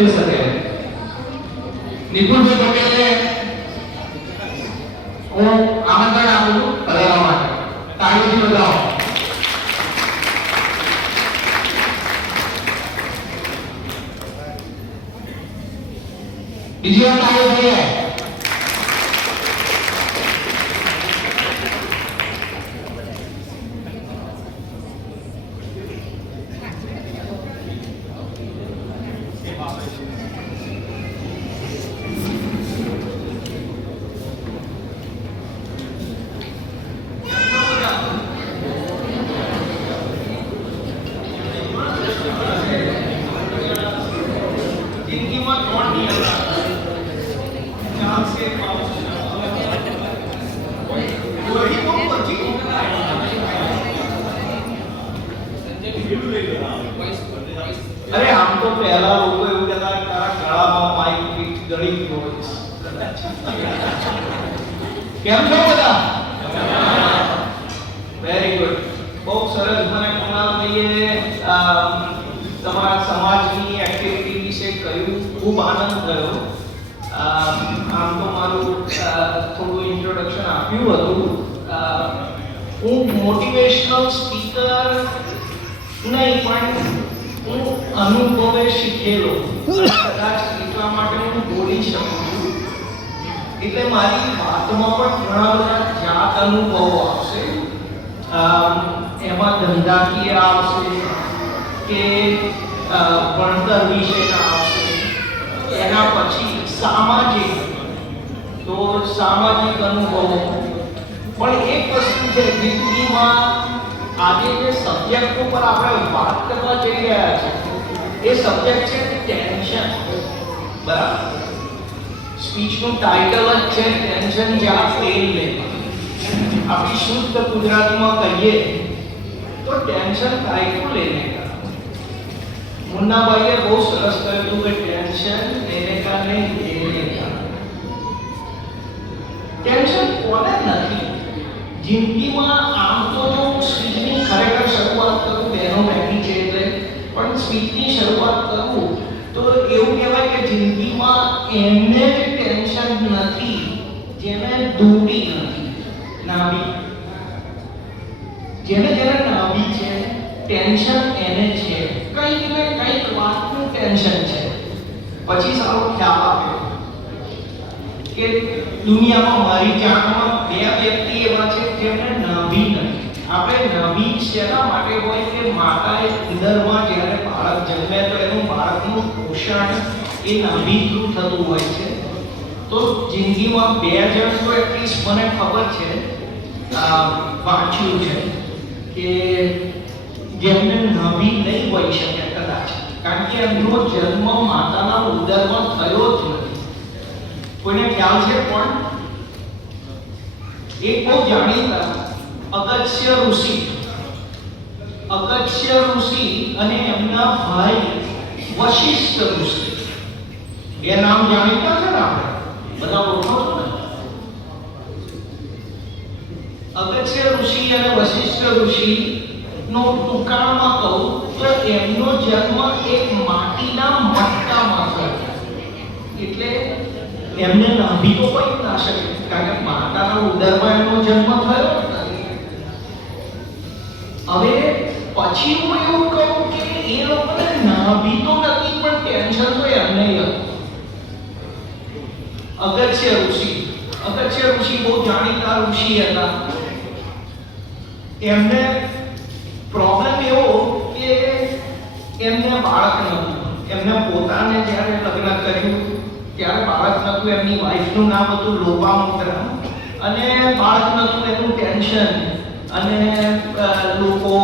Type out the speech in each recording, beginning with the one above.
પૂછી શકે. નિપુણભાઈ પટેલને હું આમંત્રણ આપું છું પધારવા માટે. તાળીઓથી વધાવો. બીજી વાર તાળીઓ થઈ જાય. अरे हम तो पहला लोग એવું કહેતા કે તારા ગળામાં માઈક ફિટ ગળી ગયો છે. કેમ છો બધા? Very good. બહુ સરસ. મને કુણાલભાઈએ તમારા સમાજની એક્ટિવિટી વિશે કહ્યું, ખૂબ આનંદ થયો. આમ તો મારું થોડું ઇન્ટ્રોડક્શન આપ્યું હતું. હું મોટિવેશનલ સ્પીકર નહીં, પણ હું અનુભવે શીખેલો, કદાચ એટલા માટે હું બોલી શકું છું. એટલે મારી વાતમાં પણ ઘણા બધા જાત અનુભવો આવશે. એમાં ધંધાકીય આવશે કે ભણતર વિશેના આવશે. એના પછી સામાજિક, તો સામાજિક અનુભવો. પણ એક વસ્તુ છે જિંદગીમાં, આજે જે સબ્જેક્ટ ઉપર આપણે વાત કરવા જઈ રહ્યા છે એ સબ્જેક્ટ છે ટેન્શન. બરાબર? સ્પીચનું ટાઇટલ જ છે ટેન્શન જ્યાં પેન લે. આપણી શુદ્ધ ગુજરાતીમાં કહીએ તો ટેન્શન કાયકું લેને કા. મુન્નાભાઈએ બહુ સરસ કહ્યું કે ટેન્શન લેને કા નહીં, લેને કા. ટેન્શન કોને નથી જિંદગીમાં? આમ તો જો સ્પીચની ખરેખર શરૂઆત કરું, બહેનો બેઠી છે એટલે, પણ સ્પીચની શરૂઆત કરું તો એવું કહેવાય કે જિંદગીમાં એમને જ ટેન્શન નથી જેને દૂરી નથી, નાભી. જેને નાભી છે ટેન્શન એને છે, કંઈક ને કંઈક વાતનું ટેન્શન છે. પછી સારો ખ્યાલ આપે કે દુનિયામાં મારી જાણમાં બે વ્યક્તિ એવા છે જેમને નાભી નથી. આપણે નાભી શેના માટે હોય કે માતાએ ઉદરમાં જ્યારે બાળક જન્મે તો એનું બાળકનું પોષણ એ નાભી થ્રુ થતું હોય છે. તો જિંદગીમાં બે જણ તો એટલીસ્ટ મને ખબર છે, વાંચ્યું છે કે જેમને નાભી નહીં હોઈ શકે કદાચ, કારણ કે એમનો જન્મ માતાના ઉદરમાં થયો જ નથી. કોઈને ખ્યાલ છે? પણ એક બહુ જાણીતા અગસ્ત્ય ઋષિ અને એમના ભાઈ વશિષ્ઠ ઋષિ, એ નામ જાણીતા છે ને? આપણે બધા ઓળખો છો ને? અગસ્ત્ય ઋષિ અને વશિષ્ઠ ઋષિ નો ટૂંકાણમાં કહું તો એમનો જન્મ એક માટીના મટકામાં થયો. એટલે એમને નાભી તો કોઈ ના શકે, કારણ કે માતાના ઉદરમાં એમનો જન્મ થયો. હવે પછી હું એવું કહું કે એ લોકોને નાભી તો નથી પણ ટેન્શન તો એમને હતું. અગસ્ત્ય ઋષિ બહુ જાણીતા ઋષિ હતા. એમને પ્રોબ્લેમ એવો કે એમને બાળક નહોતું. એમને પોતાને જ્યારે લગ્ન કર્યું ત્યારે બાળક નહોતું. એમની વાઈફનું નામ હતું લોપામુદ્રા, અને બાળક નહોતું એનું ટેન્શન. અને લોકો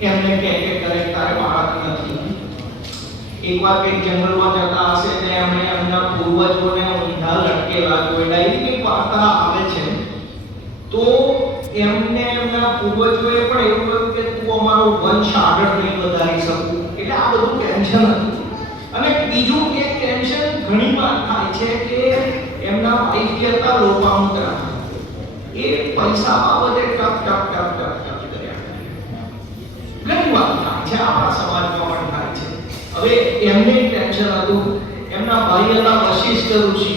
એમને કહે કે કરે તારે બાળક નથી. એકવાર કંઈક જંગલમાં જતા હશે ને એમણે એમના પૂર્વજોને ઊંધા લટકેલા જોયેલા, એવી કંઈક વાર્તા આવે છે. તો એમને એમના પૂર્વજોએ પણ એવું કહ્યું કે તું અમારો વંશ આગળ નહીં વધારી શકું. એટલે આ બધું ટેન્શન હતું. અને બીજું એક ટેન્શન ઘણી વાર થાય છે કે એમના વાઈફ જે હતા લોપામુદ્રા, એ પૈસા બાબતે ટક કર્યા. ઘણી વાર થાય છે, આપણા સમાજમાં પણ થાય છે. હવે એમને ટેન્શન હતું. એમના ભાઈ હતા વશિષ્ઠ ઋષિ.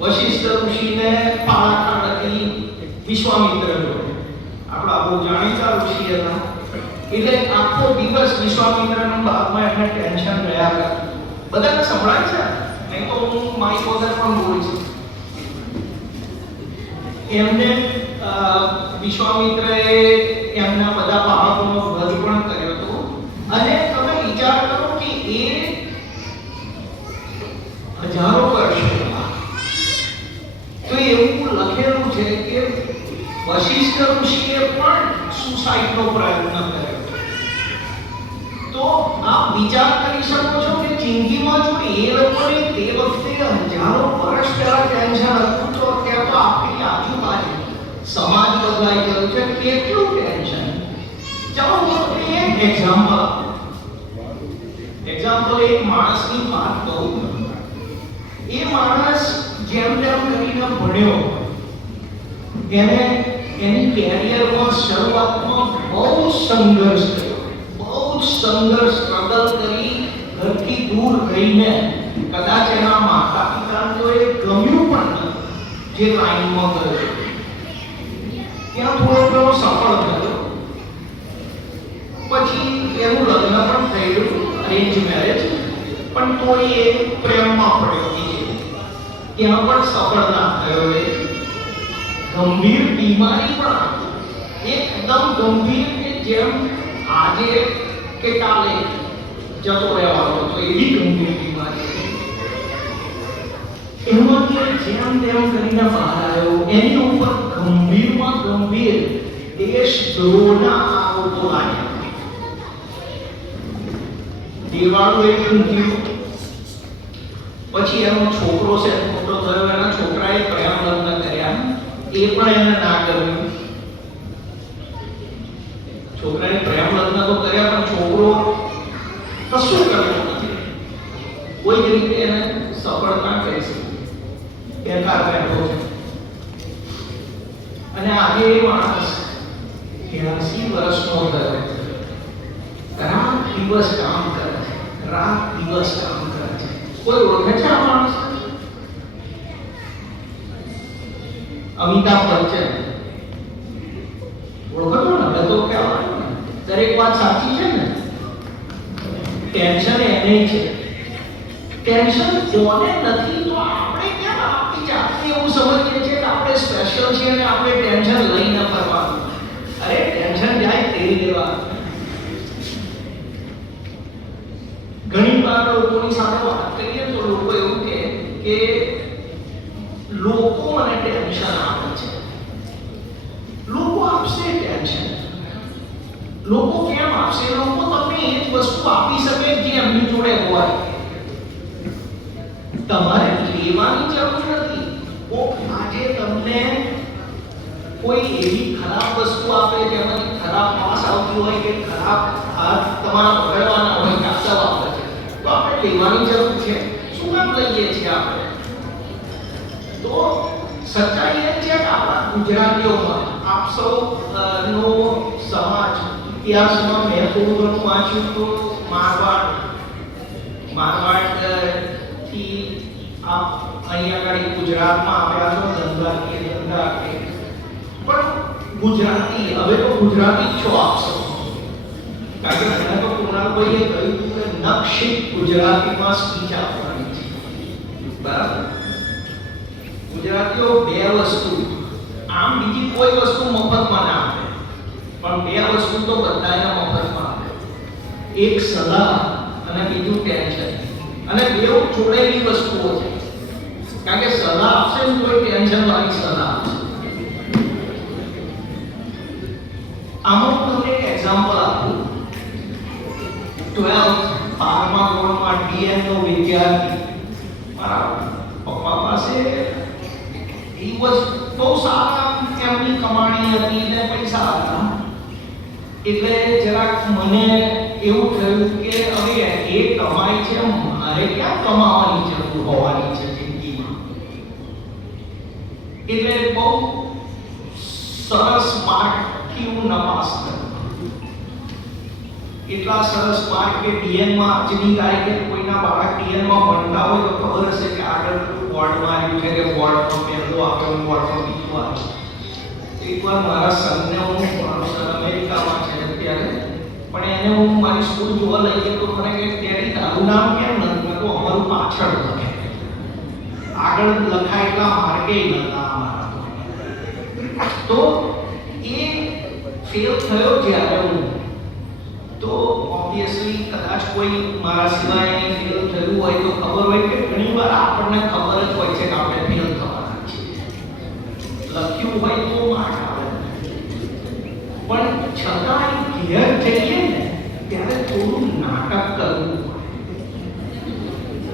વશિષ્ઠ ઋષિને પાળાખાડ હતી વિશ્વામિત્ર જોડે. આપણા બહુ જાણીતા ઋષિ હતા. એટલે આખો દિવસ વિશ્વામિત્રના બાદમાં એમને ટેન્શન રહ્યા હતા. બધાને સંભળાય છે, નહીં તો હું માઇક વગર પણ બોલું છું. એમને વિશ્વામિત્રએ એમના બધા બાળકોનો વધ પણ કર્યો હતો. અને તમે વિચાર કરો કે એ હજારો વર્ષ તો એવું લખેલું છે કે વશિષ્ઠ ઋષિએ પણ સુસાઇડનો પ્રયત્ન કર્યો. તો આપ વિચાર કરી શકો છો કે જિંદગીમાં જો એ લોકોને તે વખતે હજારો વર્ષ પહેલા ટેન્શન હતું, તો અત્યારે તો આપણી આજુબાજુ સમાજ બદલાઈ ગયો છે, કેટલું ટેન્શન. ચાલો હું એક એક્ઝામ્પલ એક માણસની વાત કહું. એ માણસ જેમ તેમ કરીને ભણ્યો. એને એની કેરિયરમાં શરૂઆતમાં બહુ સંઘર્ષ કર્યો, બહુ સંઘર્ષ સ્ટ્રગલ કરી, ઘરથી દૂર રહીને. કદાચ એના માતા પિતાને તો એ ગમ્યું પણ નથી જે લાઈનમાં ગયો. ત્યાં થોડો ઘણો સફળ થયો. પછી એનું લગ્ન પણ થયું, અરેન્જ મેરેજ. પણ તો એ પ્રેમમાં પડ્યો. ત્યાં પણ સફળ ના થયો. એ ગંભીર બીમારી પણ હતી, એકદમ ગંભીર, કે જેમ આજે કે કાલે જતો રહેવાનો હતો એવી ગંભીર બીમારી. એમાંથી જેમ તેમ કરીને બહાર આવ્યો. એની ઉપર ગંભીરમાં ગંભીર દેશદ્રોહના આરોપો લાગ્યા. દેવાળું એ મૂક્યું. પછી એનો છોકરો છે મોટો થયો. એના છોકરાએ પ્રેમ લગ્ન કર્યા, એ પણ એને ના ગમ્યું. છોકરાએ પ્રેમ લગ્ન તો કર્યા, પણ છોકરો કશું કરતો નથી. કોઈ જ રીતે એને સફળ ના કરી શકે, બેકાર બેઠો છે. અને આજે એ માણસ 83 વર્ષનો થયો. રાત દિવસ કામ કરે છે, રાત દિવસ કામ કરે છે. કોઈ ઓળખે છે આ માણસ? અમિતાભ બચ્ચન. ઓળખો છો ને? હવે તો કહેવાનું દરેક વાત સાચી છે ને. ટેન્શન એને છે. ટેન્શન કોને નથી? તો આપણે કેમ આપણી જાતને એવું સમજીએ છીએ કે આપણે સ્પેશિયલ છીએ અને આપણે ટેન્શન લઈ ન ફરવાનું. અરે ટેન્શન જાય તેરી દેવા. ઘણી વાર લોકોની સાથે વાત કરીએ તો લોકો એવું કહે કે લોકો મને ટેન્શન આપે છે. લોકો આપશે ટેન્શન. લોકો કેમ આપશે? લોકો તમને એ જ વસ્તુ આપી શકે જે એમની જોડે હોય. તમારે લેવાની જરૂર નથી. આજે તમને કોઈ એવી ખરાબ વસ્તુ આપે જેમાંથી ખરાબ પાસ આવતી હોય કે ખરાબ હાથ તમારા પકડવાના હોય, કાપતા આપે છે, તો આપણે લેવાની જરૂર છે. શું કામ લઈએ છીએ આપણે? તો સચ્ચાઈ એ છે કે આપણા ગુજરાતીઓમાં આપ સૌ નો સમાજ ઇતિહાસમાં મેં થોડું ઘણું વાંચ્યું તો મારવાડ થી આપ અહીંયા આગળ ગુજરાતમાં આવ્યા છો, ધંધા કે પણ ગુજરાતી, હવે તો ગુજરાતી છો આપ સૌ. કારણ કે મને તો કુણાલભાઈએ કહ્યું હતું કે નક્ષિત ગુજરાતીમાં સ્પીચ આપવાની છે. બરાબર? ગુજરાતીઓ બે વસ્તુ, આમ બીજી કોઈ વસ્તુ મફતમાં ના આપે, પણ બે વસ્તુ તો બધાને મફતમાં આપે. એક સલાહ અને બીજું ટેન્શન. અને બેઉ જોડેલી વસ્તુઓ છે. કારણ કે સલાહ આપશે ને કોઈ ટેન્શન વાળી સલાહ આપશે. આમાં હું તમને એક એક્ઝામ્પલ આપું. 12મા ધોરણમાં ડીએન નો વિદ્યાર્થી મારા પપ્પા પાસે બહુ સારા એમની કમાણી હતી ને પૈસા હતા. એટલે જરાક મને એવું થયું કે હવે એ કમાય છે, મારે ક્યાં કમાવાની જરૂર હોવાની છે જિંદગીમાં. એટલે બહુ સરસ માર્કથી હું નપાસ થયો. એટલા સરસ માર્ક કે ડીએન માં આજની તારીખે કોઈના બાળક ડીએન માં ભણતા હોય તો ખબર હશે કે આગળ બોર્ડમાં આવ્યું છે કે બોર્ડમાં પહેલું આવ્યું, બોર્ડમાં બીજું આવ્યું. એકવાર મારા સનને હું અમેરિકામાં છે ત્યારે, પણ એને હું મારી સ્કૂલ જોવા લઈ ગયો તો મને કે ડેડી તારું નામ કેમ નથી? મેં તો અમારું પાછળ લખે, આગળ લખાય એટલા માર્કે નતા અમારા. તો એ ફેલ થયો જ્યારે હું, તો ઓબ્વિયસલી કદાચ કોઈ મારા સિવાય ફેલ થયું હોય તો ખબર હોય કે ઘણીવાર આપણને ખબર જ હોય છે કે આપણે ફેલ થવાના છીએ. લખ્યું હોય તો માર્ક આવે, પણ છતાં ઘેર જઈએ ને ત્યારે થોડું નાટક કરવું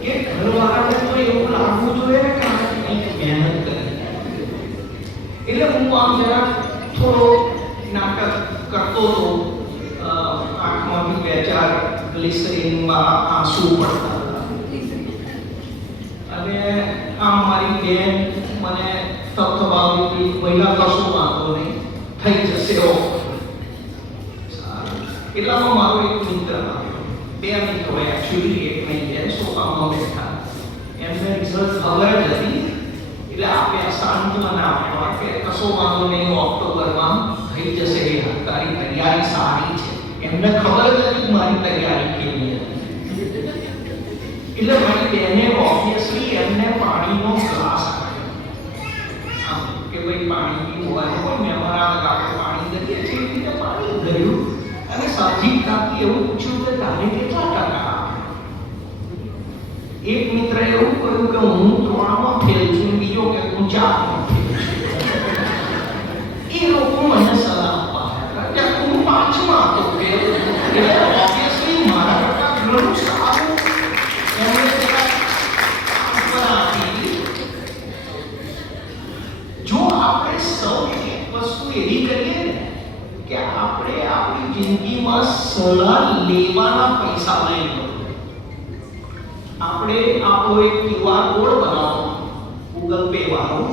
પડે કે ઘરવાળાને તો એવું લાગવું જોઈએ કે આપણે કંઈક મહેનત કરી. એટલે હું આમ જરા થોડો નાટક કરતો હતો. આંખમાંથી બે ચાર ગ્લિસરીનમાં આંસુ પડતા હતા અને આમ મારી બેન મને થપથપાવી, પહેલા કશું વાંધો નહીં, થઈ જશે. એટલામાં મારો એક મિત્ર આવ્યો, બે મિત્રો એકચ્યુઅલી, એક નહીં બે, સોફામાં બેઠા. એમને રિઝલ્ટ ખબર જ હતી એટલે આપણે સાંત્વના આપવા કે કશો વાંધો નહીં, ઓક્ટોબરમાં થઈ જશે, તારી તૈયારી સારી છે. એમને ખબર જ નથી મારી તૈયારી કેવી હતી. એટલે મારી બેને ઓબ્વિયસલી એમને પાણીનો ગ્લાસ આપ્યો કે ભાઈ પાણી પીવું હોય, કોઈ મહેમાન આપણે પાણી કરીએ છીએ એ રીતે પાણી ધર્યું અને સાહજિકતાથી એવું પૂછ્યું કે તારે કેટલા ટકા? એક મિત્રએ એવું કહ્યું કે હું 3માં ફેલ છું, બીજો કે હું 4માં ફેલ છું. એ લોકો મને સલાહ આપવા કે હું 5માં હતો ફેલ. એટલે ઓબ્વિયસલી મારા કરતા ઘણું સારું એમણે આપી. જો આપણે સૌ એક વસ્તુ એવી કરીએ ને કે આપણે આપણી જિંદગીમાં સલાહ લેવાના પૈસા લઈ લો. આપણે આપણો એક ક્યુઆર કોડ બનાવો ગૂગલ પે વાળો,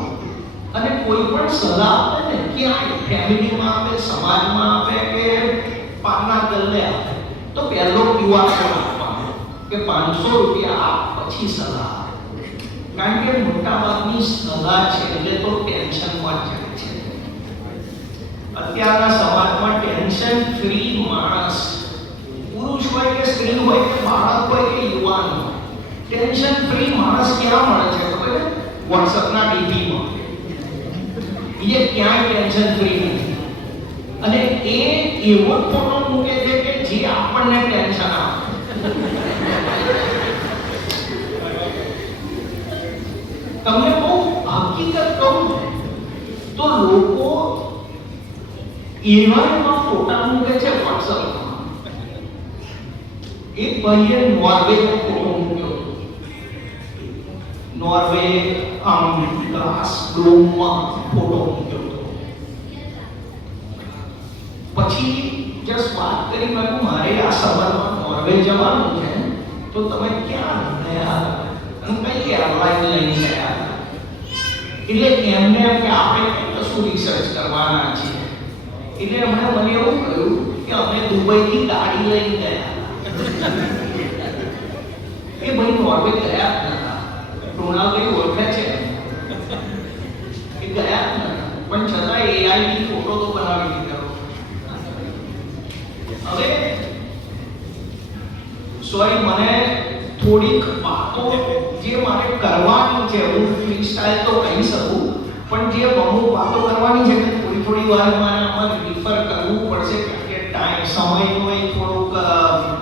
અને કોઈ પણ સલાહ આપે ને, ક્યાંય ફેમિલીમાં આપે, સમાજમાં આપે કે પાનના ગલ્લે આપે, તો પહેલો ક્યુઆર કોડ આપવાનો કે 500 રૂપિયા આપ, પછી સલાહ. કારણ કે મોટાભાગની સલાહ છે એટલે તો ટેન્શનમાં જાય છે. અત્યારના સમાજમાં ટેન્શન ફ્રી માણસ, પુરુષ હોય કે સ્ત્રી હોય કે બાળક હોય કે યુવાન હોય, ટેન્શન ફ્રી માણસ ક્યાં મળે છે ખબર છે? વોટ્સએપના ડીપીમાં. એ ક્યાંય ટેન્શન ફ્રી નથી. અને એ એવો ફોટો મૂકે છે કે જે આપણને ટેન્શન આપે. તમને બહુ હકીકત કહું તો લોકો એવા ફોટા મૂકે છે વોટ્સએપમાં. એક ભાઈએ નોર્વેનો ફોટો મૂક્યો. નોર્વે આમ ગ્લાસ ડોમમાં ફોટો મૂક્યો હતો. પછી જસ્ટ વાત કરી, મારે આ સવારમાં નોર્વે જવાનું છે, તો તમે ક્યાં ગયા અને કઈ એરલાઇન લઈને ગયા? એટલે એમને એમ કે આપણે કશું રિસર્ચ કરવાના છીએ. એટલે એમણે મને એવું કહ્યું કે અમે દુબઈથી ગાડી લઈને ગયા. એ ભાઈ નોર્વે ગયા જ નતા. રોનાલ્ડો ઓળખે છે એ ગયા જ નતા, પણ છતાં એઆઈની ફોટો તો બનાવી દીધો. હવે સોરી, મને થોડીક વાતો જે મારે કરવાની છે, હું ફ્રી સ્ટાઇલ તો કહી શકું, પણ જે અમુક વાતો કરવાની છે થોડી થોડી વાર મારે આમાં રિફર કરવું પડશે કારણ કે ટાઈમ સમયનો એક થોડોક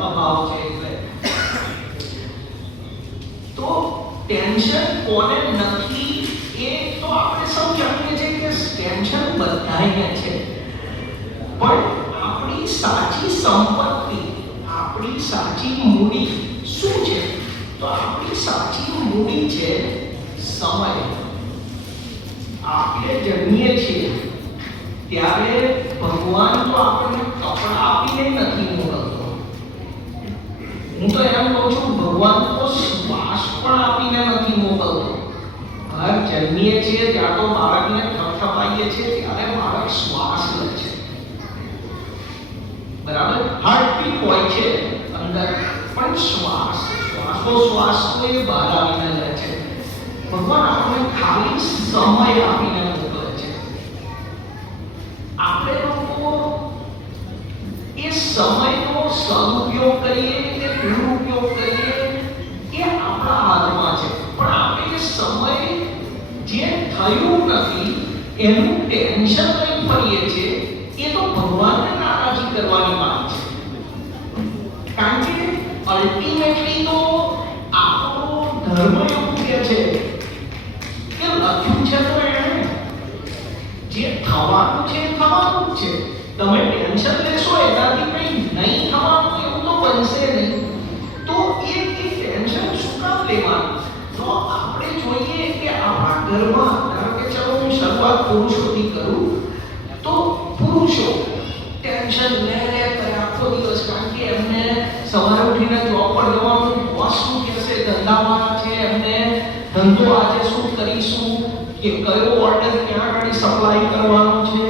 અભાવ છે. એટલે તો ટેન્શન કોને નથી એ તો આપણે સૌ જાણીએ છીએ કે ટેન્શન બધાને છે, પણ આપણી સાચી સંપત્તિ, આપણી સાચી મૂડી શું છે? તો આપણી સાચી મૂડી છે સમય. આપણે જન્મીએ છીએ ત્યારે ભગવાન તો આપણને કપડાં આપીને નથી મોકલતો. હું તો એમ કહું છું, ભગવાન તો શ્વાસ પણ આપીને નથી મોકલતો. બહાર જન્મીએ છીએ ત્યાં તો બાળકને થપથપાઈએ છીએ ત્યારે બાળક શ્વાસ લે છે, બરાબર? હાર્ટબીટ હોય છે અંદર, પણ શ્વાસ તો એ બહાર આવીને લે છે. ભગવાન આપણને ખાલી સમય આપીને મોકલે છે. આપણે લોકો એ સમયનો સદુપયોગ કરીએ કે દુરુપયોગ કરીએ એ આપણા હાથમાં છે. પણ આપણે એ સમય જે થયું નથી એનું ટેન્શન લઈ ફરીએ છીએ, એ તો ભગવાનને નારાજી કરવાની વાત છે. કારણ કે અલ્ટિમેટલી તો આપણો ધર્મ એવું કહે છે કે લખ્યું છે તો એને જે થવાનું છે થવાનું જ છે. તમે ટેન્શન લેશો એનાથી કંઈ નહીં થવાનું એવું તો બનશે નહીં. તો એ ટેન્શન શું કામ લેવાનું? તો આપણે જોઈએ કે આપણા ઘરમાં, ધારો કે ચલો હું શરૂઆત પુરુષોથી કરું, તો પુરુષો ટેન્શન લે કરે આખો દિવસ. કારણ કે એમને સવારે ઉઠીને જોબ પર જવાનું, બોસ શું કહેશે, ધંધાવાળા છે, એમને ધંધો આજે શું કરીશું, કે કયો ઓર્ડર ક્યાં આગળ સપ્લાય કરવાનો છે,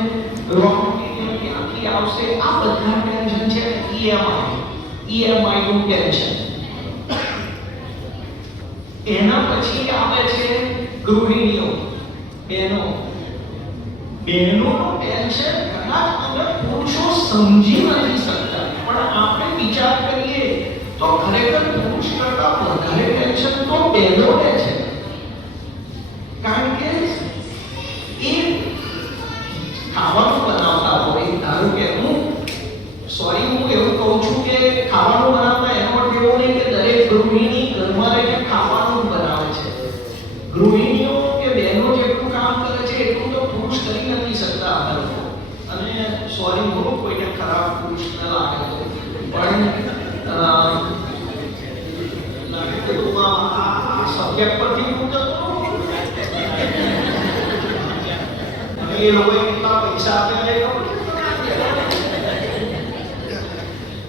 રો મટીરિયલ ક્યાંથી આવશે, આ બધા ટેન્શન છે. ઈએમઆઈ નું ટેન્શન. એના પછી આવે છે ગૃહિણીઓ, બહેનોનું ટેન્શન કદાચ અમે પુરુષો સમજી નથી શકતા, પણ આપણે વિચાર કરીએ તો ખરેખર પુરુષ કરતા વધારે ટેન્શન તો બહેનો લે છે. કારણ કે એ ખાવાનું બનાવતા હોય, ધારો કે હું એવું કહું છું કે ખાવાનું બનાવતા એનો અર્થ એવો નહીં કે દરેક ગૃહિણી ઘરમાં રહીને ખાવાનું બનાવે છે. ગૃહિણીઓ કે બહેનો જેટલું કામ કરે છે એટલું તો પુરુષ કરી નથી શકતા આ લોકો. અને સોરી હું કોઈને ખરાબ પુરુષ ન લાગે તો, પણ લાગે કે તું આ સબ્જેક્ટ પરથી પૂછતો એ લોકોએ કેટલા પૈસા આપ્યા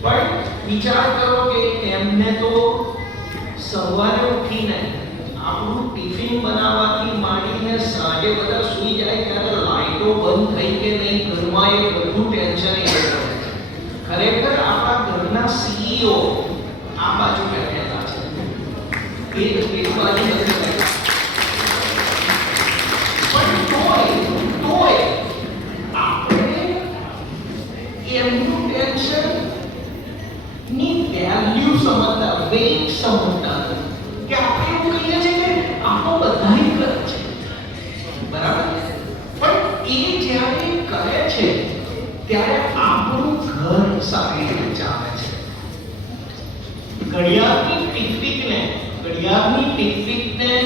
પણ વિચાર કરો કે એમને તો સવારે ઉઠીને આપણું ટિફિન બનાવવાથી માંડીને સાંજે બધા સૂઈ જાય ત્યારે લાઈટો બંધ થઈ કે નહીં ઘરમાં, એ બધું ટેન્શન એ ખરેખર આપણા ઘરના સીઈઓ આ બાજુ બેઠેલા છે, એ બાજુ પણ તોય આપણે એમનું ટેન્શન ની વેલ્યુ સમજતા, વેઇટ સમજતા કે આપણે એવું કહીએ છીએ કે આપણો બધાય કરે છે, બરાબર? પણ એ જ્યારે કરે છે ત્યારે આપણું ઘર સારી રીતે ચાલે છે. ઘડિયાળની ટીક-ટીકને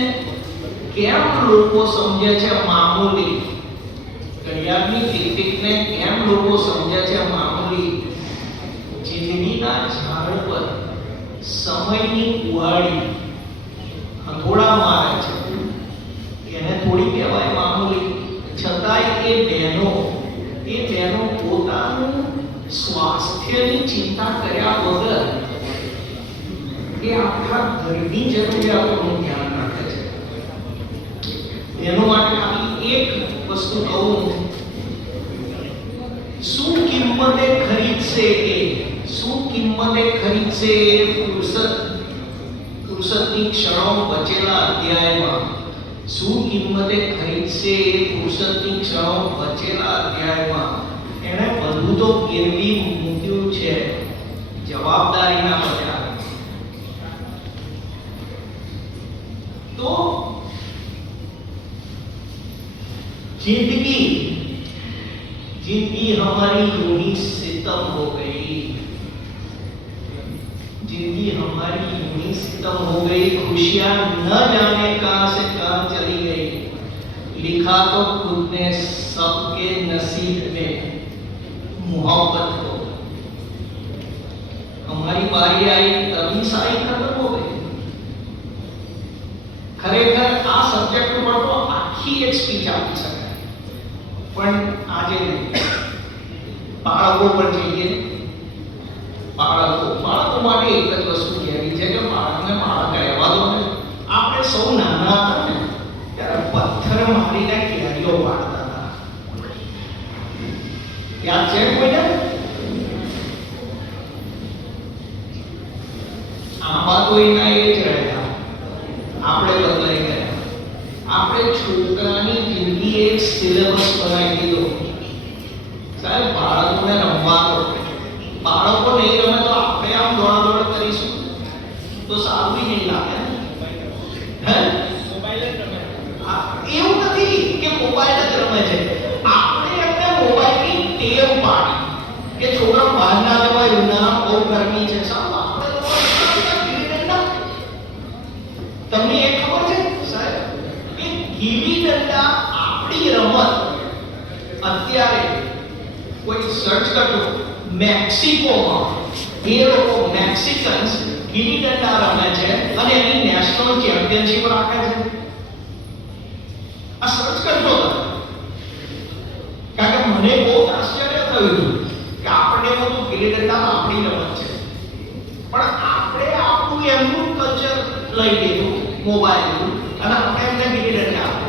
કેમ લોકો સમજે છે મામૂલી? ઘડિયાળની ટીક-ટીકને કેમ લોકો સમજે છે મામૂલી? જિંદગીના ઝાડ પર સમયની કુહાડી હથોડા મારે છે, એને થોડી કહેવાય મામૂલી. છતાંય એ બહેનો પોતાનું સ્વાસ્થ્યની ચિંતા કર્યા વગર એ આખા ઘરની જરૂરિયાતોનું ધ્યાન રાખે છે. એનો માટે ખાલી એક વસ્તુ કહું, શું કિંમતે ખરીદશે એ ફુરસતની ક્ષણો બચેલા અધ્યાયમાં, શું કિંમતે ખરીદશે એ ફુરસતની ક્ષણો બચેલા અધ્યાયમાં એણે બધું તો ગીરવી મૂક્યું છે જવાબદારીના બજારે. તો जिंदगी हमारी यूं ही सितम हो गई, जिंदगी हमारी यूं ही सितम हो गई, खुशियां न जाने कहां से कहां चली गई, लिखा तो खुद ने सबके नसीब में मोहब्बत को, हमारी बारी आई तभी सारी खत्म हो गई. खरेखर आ सब्जेक्ट पर तो आखी एक स्पीच આપી શકાય, પણ આજે નહીં. બાળકો પર જઈએ. બાળકો માટે એક જ વસ્તુ કહેવી છે કે બાળકને બાળક રહેવા દો ને. આપણે સૌ નાના હતા ને ત્યારે પથ્થર મારીને કેરીઓ પાડતા હતા, યાદ છે કોઈને? હતા તો એના એ જ રહ્યા, આપણે બદલાઈ ગયા. આપણે છોકરાની જિંદગી એક સિલેબસ બનાવી દીધો. સાહેબ, બાળકોને રમવાનો, બાળકો નહીં રમે તો આપણે આમ દોડાદોડ કરીશું તો સારું બી નહીં લાગે. હે, એવું નથી કે મોબાઈલ જ રમે છે, આપણે એમને મોબાઈલની ટેવ પાડી કે છોકરા બહાર ના જવાય, ઉનાળા બહુ ગરમી છે. સાહેબ, આપણે તમને એ ખબર છે સાહેબ કે ગીલી દંડા આપણી રમત અત્યારે કોઈ સર્ચ કરજો મેક્સિકોમાં, એ લોકો મેક્સિકન્સ ગીલી દંડા રમે છે અને એની નેશનલ ચેમ્પિયનશિપ રાખે છે. આ સર્ચ કરજો તમે, કારણ કે મને બહુ આશ્ચર્ય થયું કે આપણે બધું ગીલી દંડા આપણી રમત છે, પણ આપણે આપણું એમનું કલ્ચર લઈ લીધું મોબાઈલ અને આપણે એમને ગીલી દંડા આપે.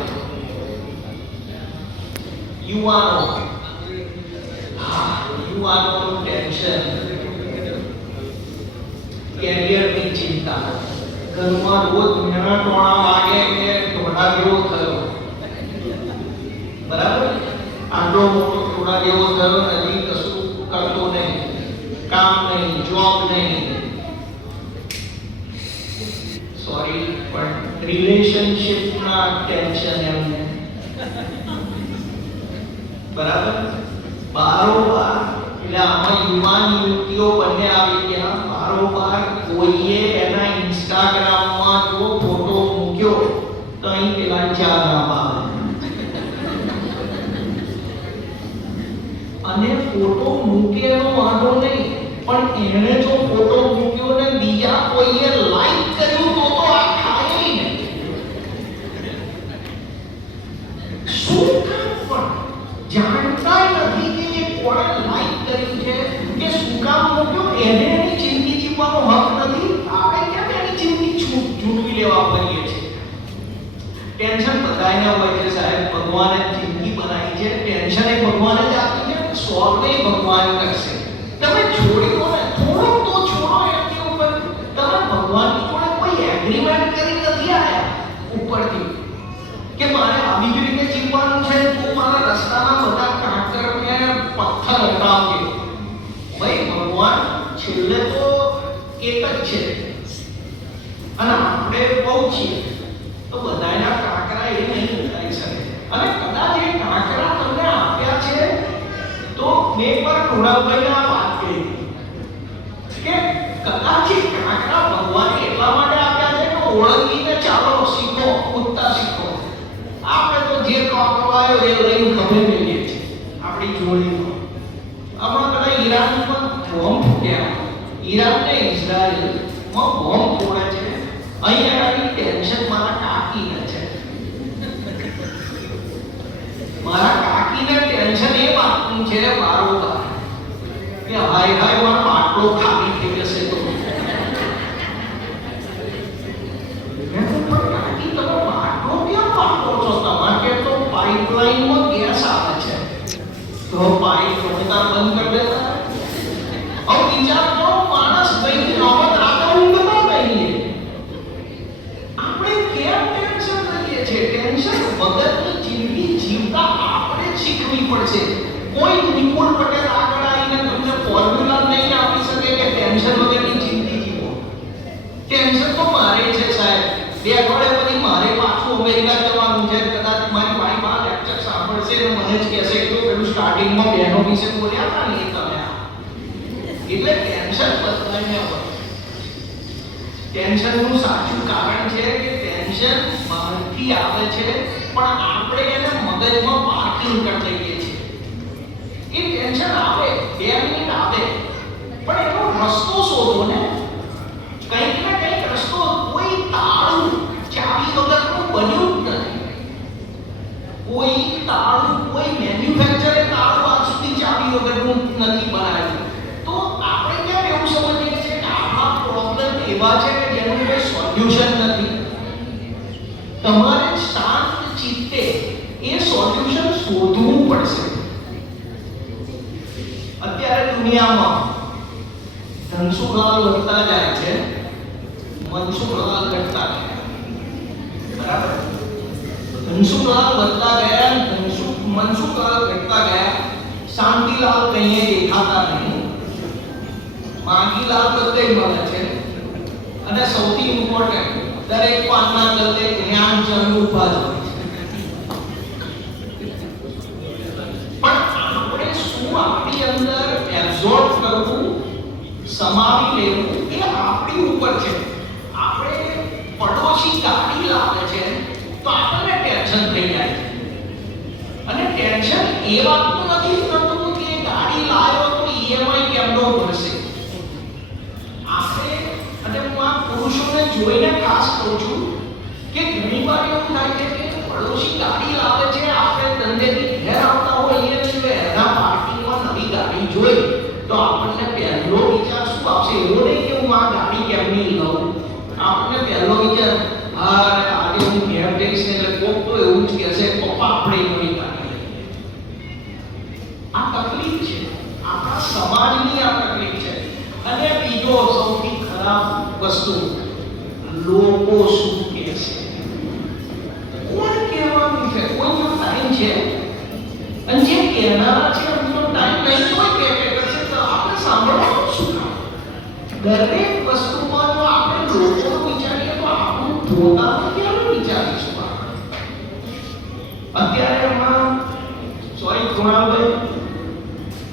યુવાનોનું ટેન્શન, કેરિયરની ચિંતા, ઘરમાં રોજ મેણા ટોણા વાગે કે ટોળા જેવો થયો, બરાબર, આટલો મોટો ટોળા જેવો થયો, હજી કશું કરતો નહીં, કામ નહીં, જોબ નહીં, સોરી પણ રિલેશનશિપના ટેન્શન એમને, બરાબર, બારોબાર. એટલે આમાં યુવાન યુવતીઓ બંને આવી ગયા. બારોબાર કોઈએ એના ઇન્સ્ટાગ્રામમાં જો ફોટો મૂક્યો તો અહીં પેલા ચા ના પાવે, અને ફોટો મૂકેલો વાંધો નહીં, પણ એણે જો ફોટો મૂક્યો ને બીજા કોઈએ લાઈક કર્યું તો આ ખાય નહીં. શું પણ જાણતા નથી કે એ કોણે લાઈક કર્યું છે કે શું કામ મૂક્યું, એને એની જિંદગી જીવવાનો હક નથી. આપણે કેમ એની જિંદગી છૂટવી લેવા પડીએ છીએ? ટેન્શન બધાને હોય છે સાહેબ, ભગવાને જિંદગી બનાવી છે, ટેન્શન એ ભગવાને જ આપી છે, સોલ્વ એ ભગવાન કરશે. તમે છોડી દો ને, થોડુંક તો છોડો એમની ઉપર. તમે ભગવાનની જોડે કોઈ એગ્રીમેન્ટ કરી નથી આયા ઉપરથી કે મારે આવી જ રીતે જીવવાનું છે, તું મારા રસ્તાના બધા કાંકર ને પથ્થર હટાવજે. ભાઈ, ભગવાન છેલ્લે તો એક જ છે અને આપણે બહુ છીએ, તો બધાના કાંકરા એ નહીં ઉતારી શકે. અને કદાચ એ કાંકરા તમને આપ્યા છે તો મેં પર ટોળાભાઈને આ વાત કરી કે કદાચ એ કાંકરા ભગવાને એટલા માટે આપ્યા છે કે ઓળંગીને ચાલો, શીખો, કૂદતા શીખો. આપણે તો જે કાંકરો આવ્યો એ લઈને ખબર લઈએ છીએ આપણી જોડીમાં. હમણાં કદાચ ઈરાનમાં બોમ્બ ફૂટ્યા, ઈરાન ને ઇઝરાયલમાં બોમ્બ ફોડે છે, અહીંયા આગળ ટેન્શન મારા કાકીને છે. મારા કાકીને ટેન્શન એ વાતનું છે બારોબાર કે હાય હાય મારો બાટલો ખાલી થઈ જશે તો. કાકી, તમે બાટલો કેમ વાપરો છો? તમારે તો પાઇપલાઇનમાં ગેસ આવે છે તો પાઇપ રોકતા બંધ કરી દેતા. હવે વિચાર કરો, માણસ કઈ રમત રાતે ઊંઘતા નહીં. આપણે કેમ ટેન્શન લઈએ છીએ? ટેન્શન વગરની જિંદગી જીવતા આપણે શીખવી પડશે. કોઈ નિપુણ પટેલ આગળ આવીને તમને ફોર્મ્યુલા નહીં આપી શકે કે ટેન્શન વગરની જિંદગી જીવો. ટેન્શન તો મારે છે સાહેબ. 2 અઠવાડિયા પછી મારે પાછું અમેરિકા જવાનું છે. કદાચ મારી વાઈફ આ લેક્ચર સાંભળશે અને મને જ કહેશે કે પેલું સ્ટાર્ટિંગમાં બહેનો વિશે બોલ્યા હતા ને તમે. એટલે ટેન્શન બધાને હોય. ટેન્શનનું સાચું કારણ છે કે ટેન્શન બહારથી આવે છે, પણ આપણે એને મગજમાં પાર્કિંગ કરી દઈએ છીએ. એ ટેન્શન આવે, 2 મિનિટ આવે, પણ એનો રસ્તો શોધો ને. કંઈક ને કંઈક રસ્તો. કોઈ તાળું ચાવી વગરનું બન્યું જ નથી. કોઈ તાળું, કોઈ મેન્યુફેક્ચરે તાળું આજ સુધી ચાવી વગરનું નથી બનાવ્યું. તો આપણે કેમ એવું સમજીએ છીએ કે આપણા પ્રોબ્લેમ એવા છે કે જેનું કોઈ સોલ્યુશન નથી? તમારે શાંત ચિત્તે એ સોલ્યુશન શોધવું પડશે. અત્યારે દુનિયામાં ધનસુખાઓ વધતા જાય છે, મનસુખલાલ ઘટતા ગયા, બરાબર? ધનસુખલાલ વધતા ગયા, મનસુખલાલ ઘટતા ગયા, શાંતિલાલ કહીએ દેખાતા નહીં, માગીલાલ બધે મળે છે, અને સૌથી ઇમ્પોર્ટન્ટ દરેક પાનના તળે જ્ઞાનચંદ ઉભા છે. પણ આપણે શું આપણી અંદર એબ્સોર્બ કરવું, સમાવી લેવું, એ આપણી ઉપર છે. આપણે પડોશી ગાડી લાવે છે તો આપણને ટેન્શન થઈ જાય છે, અને ટેન્શન એ વાતનું નથી થતું કે ગાડી લાવ્યો તો ઈએમઆઈ કેમનો ભરશે. આપણે, અને હું આ પુરુષોને જોઈને ખાસ કહું છું કે ઘણી વાર એવું થાય છે કે પડોશી ગાડી લાવે છે, આપણે ધંધેથી ઘેર આવતા હોઈએ છીએ, એના પાર્ટીમાં નવી ગાડી જોઈ તો આપણને પહેલો વિચાર શું આવશે? એવો નહીં કે હું આ ગાડી કેમની લઉં, આપણને પહેલો વિચાર આજે હું ઘેર જઈશ ને એટલે કોક તો એવું જ કહેશે, પપ્પા આપણે નવી ગાડી લઈએ. આ તકલીફ છે, આપણા સમાજની આ તકલીફ છે. અને બીજો સૌથી ખરાબ વસ્તુ, લોકો શું કહેશે? કોણ કહેવાનું છે? કોઈનો ટાઈમ છે? અને જે કહેનારા છે એમનો ટાઈમ નહીં હોય કે કરશે તો આપણે સાંભળવાનું શું કામ? દરેક વસ્તુમાં જો આપણે લોકોનું વિચારીએ તો આપણું પોતાનું ક્યારે વિચારીશું? અત્યારે હમણાં કૃણાલભાઈ,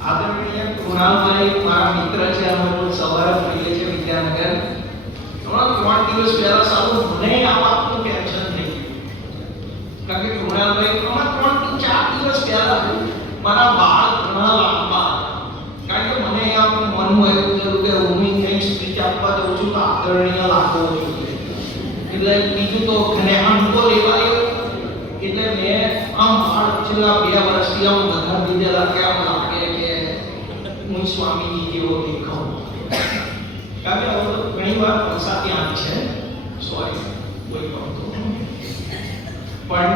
આદરણીય કૃણાલભાઈ મારા મિત્ર છે, અમે સવારે મળીએ છીએ વિદ્યાનગર. હમણાં 3 દિવસ પહેલા સારું મને આ વાતનું ટેન્શન થઈ ગયું, કારણ કે કૃણાલભાઈ હમણાં 3 થી 4 દિવસ પહેલા મારા બાળ ઘણા લાંબા, કારણ કે મને મનમાં એવું થયું કે હું કંઈક સ્પીચ આપવા જઉં છું તો આદરણીય લાગવો જોઈએ, એટલે બીજું તો ઘણે અનુભવ લેવાયો, એટલે મેં આમ છેલ્લા 2 વર્ષથી આમ બધા દીધેલા કે આમ લાગે કે હું સ્વામીજી જેવો દેખાઉં. કારણ કે હવે તો ઘણી વાર પૈસા ત્યાં છે, સોરી કોઈ કહું પણ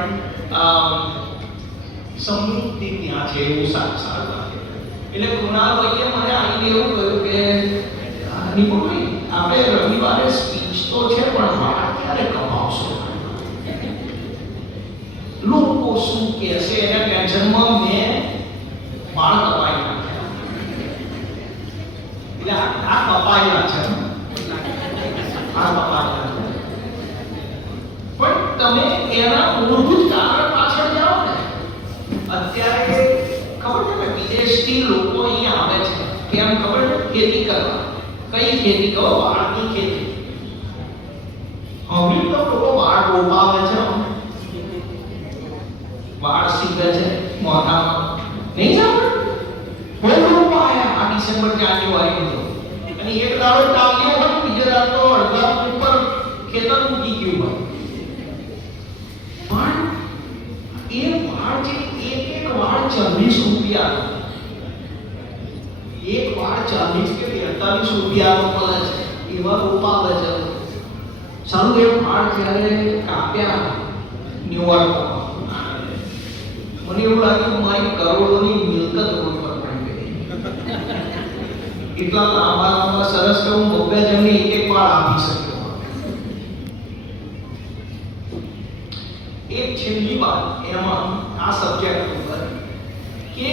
સમૃદ્ધિ ત્યાં છે એવું સારું લાગે. એટલે કૃણાલભાઈએ મને આવીને એવું કહ્યું કે નિપુણભાઈ, આપણે રવિવારે સ્પીચ તો છે પણ વાળ ક્યારે કપાવશો? લોકો શું કહેશે એના ટેન્શનમાં મેં વાળ કપાઈ નાખ્યા. એટલે આ કપાયેલા છે, આ કપાયેલા છે. પણ તમે એના મૂળભૂત કારણ પાછળ જાઓ ને. અત્યારે ખબર છે ને, વિદેશથી લોકો અહીંયા આવે છે કેમ ખબર છે? ખેતી કરવા. કઈ ખેતી? કહો, વાળની ખેતી. હવે તો લોકો વાળ રોપાવે છે, વાળ સીધે છે મોઢામાં. નહીં સાંભળ્યું? બહુ લોકો આયા આ ડિસેમ્બર જાન્યુઆરીમાં, અને એક દાડો ટાવ્યો હોય, બીજો દાડો અડધા ઉપર ખેતર મૂકી ગયું હોય. પણ એ વાળ જે એક વાળ 40 રૂપિયા, એક વાળ 40 કે 43 રૂપિયાનો મળે છે, એવા રોપાવે છે. સારું, એ વાળ જ્યારે કાપ્યા ન્યુયોર્કમાં, મને એવું લાગ્યું મારી કરોડોની મિલકત રોડ પર પડી ગઈ. એટલા લાંબા લાંબા સરસ કે હું બબ્બે જણને એક વાળ આપી શક્યો. એક છેલ્લી વાત એમાં આ સબ્જેક્ટ ઉપર કે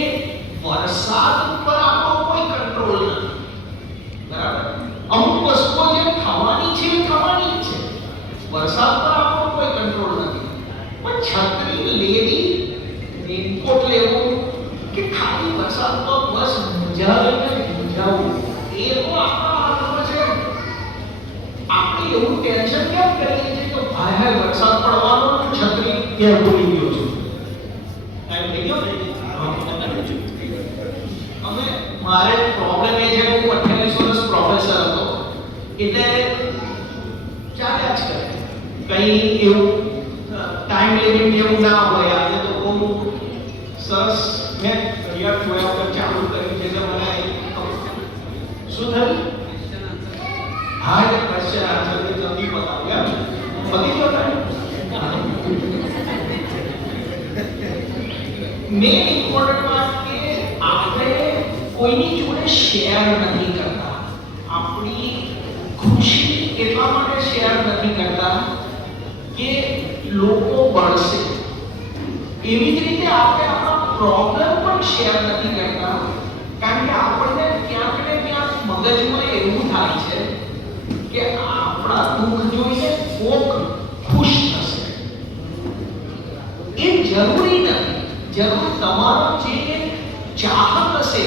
વરસાદ ઉપર આપણો કોઈ કંટ્રોલ નથી, બરાબર? અમુક વસ્તુઓ જે થવાની છે એ થવાની જ છે. વરસાદ પર આપણો કોઈ કંટ્રોલ નથી. પણ છત્રી લેવી, રેનકોટ લેવું, કે ખાલી વરસાદમાં બસ મજા લઈને ભીંજાવું, એ તો આપણા હાથમાં છે. આપણે એવું ટેન્શન કેમ કરીએ છીએ કે ભાઈ વરસાદ પડવાનો, છત્રી ક્યાં ભૂલી ગયો છું? ટાઈમ થઈ ગયો. અમે મારે પ્રોબ્લેમ એ છે, હું 28 વર્ષ પ્રોફેસર હતો, એટલે ચાલ્યા જ કરે. કંઈ એવું ટાઈમ લિમિટ એવું ના હોય. આજે તો બહુ સરસ મેં ઘડિયાળ જોયા વગર ચાલુ કર્યું છે કે મને શું થયું? હા, એટલે ક્વેશ્ચન આન્સર જલ્દી બતાવ્યા, બધી બતાવ્યું. મેન ઇમ્પોર્ટન્ટ વાત કે આપણે કોઈની જોડે શેર નથી કરતા. આપણી ખુશી એટલા માટે શેર નથી કરતા કે લોકો બળશે. એવી જ રીતે આપણે આપણા પ્રોબ્લેમ પણ શેર નથી કરતા કારણ કે આપણને ક્યાંક ને ક્યાંક મગજમાં એવું થાય છે કે આપણા દુઃખ જોઈને કોક ખુશ થશે. એ જરૂરી નથી. જરૂર તમારો જે ચાહત હશે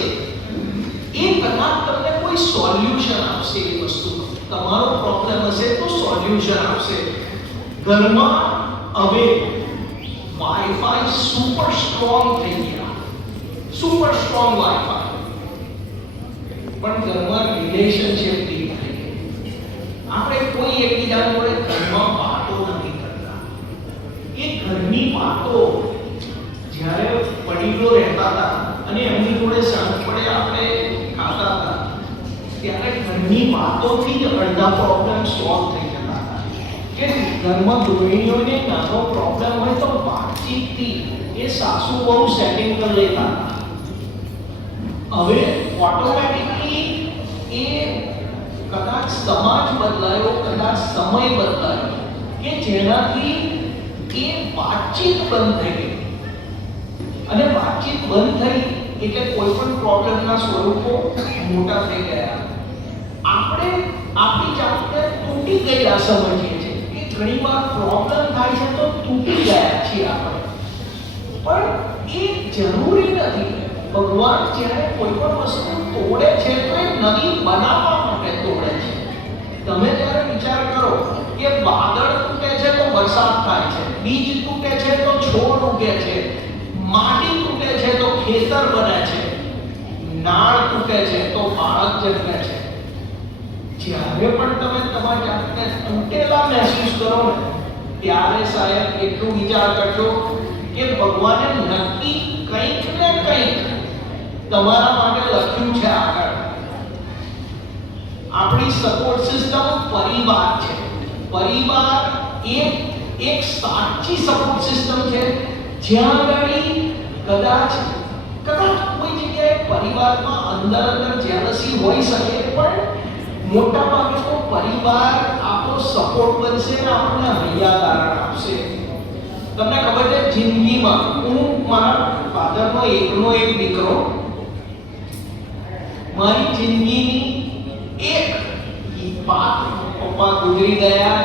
એ કદાચ તમને કોઈ સોલ્યુશન આપશે. એ વસ્તુનો તમારો પ્રોબ્લેમ હશે તો સોલ્યુશન આપશે. ઘરમાં હવે વાઈફાઈ સુપર સ્ટ્રોંગ થઈ ગયા, સુપર સ્ટ્રોંગ વાઈફાઈ, પણ ઘરમાં રિલેશનશિપ ડીપ થઈ ગઈ. આપણે કોઈ એકબીજા જોડે ઘરમાં વાતો નથી કરતા. એ ઘરની વાતો જ્યારે વડીલો રહેતા હતા અને એમની જોડે સાંજ પડે આપણે ખાતા હતા ત્યારે ઘરની વાતોથી જ અડધા પ્રોબ્લેમ સોલ્વ થઈ જતા હતા. કે ઘરમાં ગૃહિણીઓને નાનો પ્રોબ્લેમ હોય તો વાતચીતથી એ સાસુ બહુ સેટિંગ કરી લેતા હતા. હવે ઓટોમેટિકલી એ કદાચ સમાજ બદલાયો, કદાચ સમય બદલાયો કે જેનાથી એ વાતચીત બંધ થઈ ગઈ. અને વાતચીત બંધ થઈ એટલે કોઈ પણ પ્રોબ્લેમના સ્વરૂપો મોટા થઈ ગયા. આપણે આપણી જાતને તૂટી ગયેલા સમજીએ છીએ કે ઘણીવાર પ્રોબ્લેમ થાય છે તો તૂટી ગયા છીએ આપણે. પણ એ જરૂરી નથી. ભગવાન જ્યારે કોઈ પણ વસ્તુ તોડે છે તો એ નવી બનાવવા માટે તોડે છે. તમે જ્યારે વિચાર કરો કે વાદળ તૂટે છે તો વરસાદ થાય છે, બીજ તૂટે છે તો છોડ ઉગે છે, માટી તૂટે છે તો ખેતર બને છે, નાળ તૂટે છે તો બાળક જન્મે છે. જ્યારે પણ તમે તમારી જાતને તૂટેલા મહેસૂસ કરો ને ત્યારે સાહેબ એટલું વિચાર કરજો કે ભગવાને નક્કી કંઈક ને કંઈક તમારા માટે લખ્યું છે આગળ. આપણી સપોર્ટ સિસ્ટમ પરિવાર છે. પરિવાર એક સાચી સપોર્ટ સિસ્ટમ છે જ્યાં આગળ કદાચ કોઈ જગ્યાએ પરિવારમાં અંદર જેલસી હોઈ શકે પણ મોટા ભાગે તો પરિવાર આપણો સપોર્ટ બનશે અને આપણને હૈયાદારણ આપશે. તમને ખબર છે જિંદગીમાં હું મારા ફાધરનો એકનો એક દીકરો, મારી જિંદગીની એક વાત, પપ્પા ગુજરી ગયા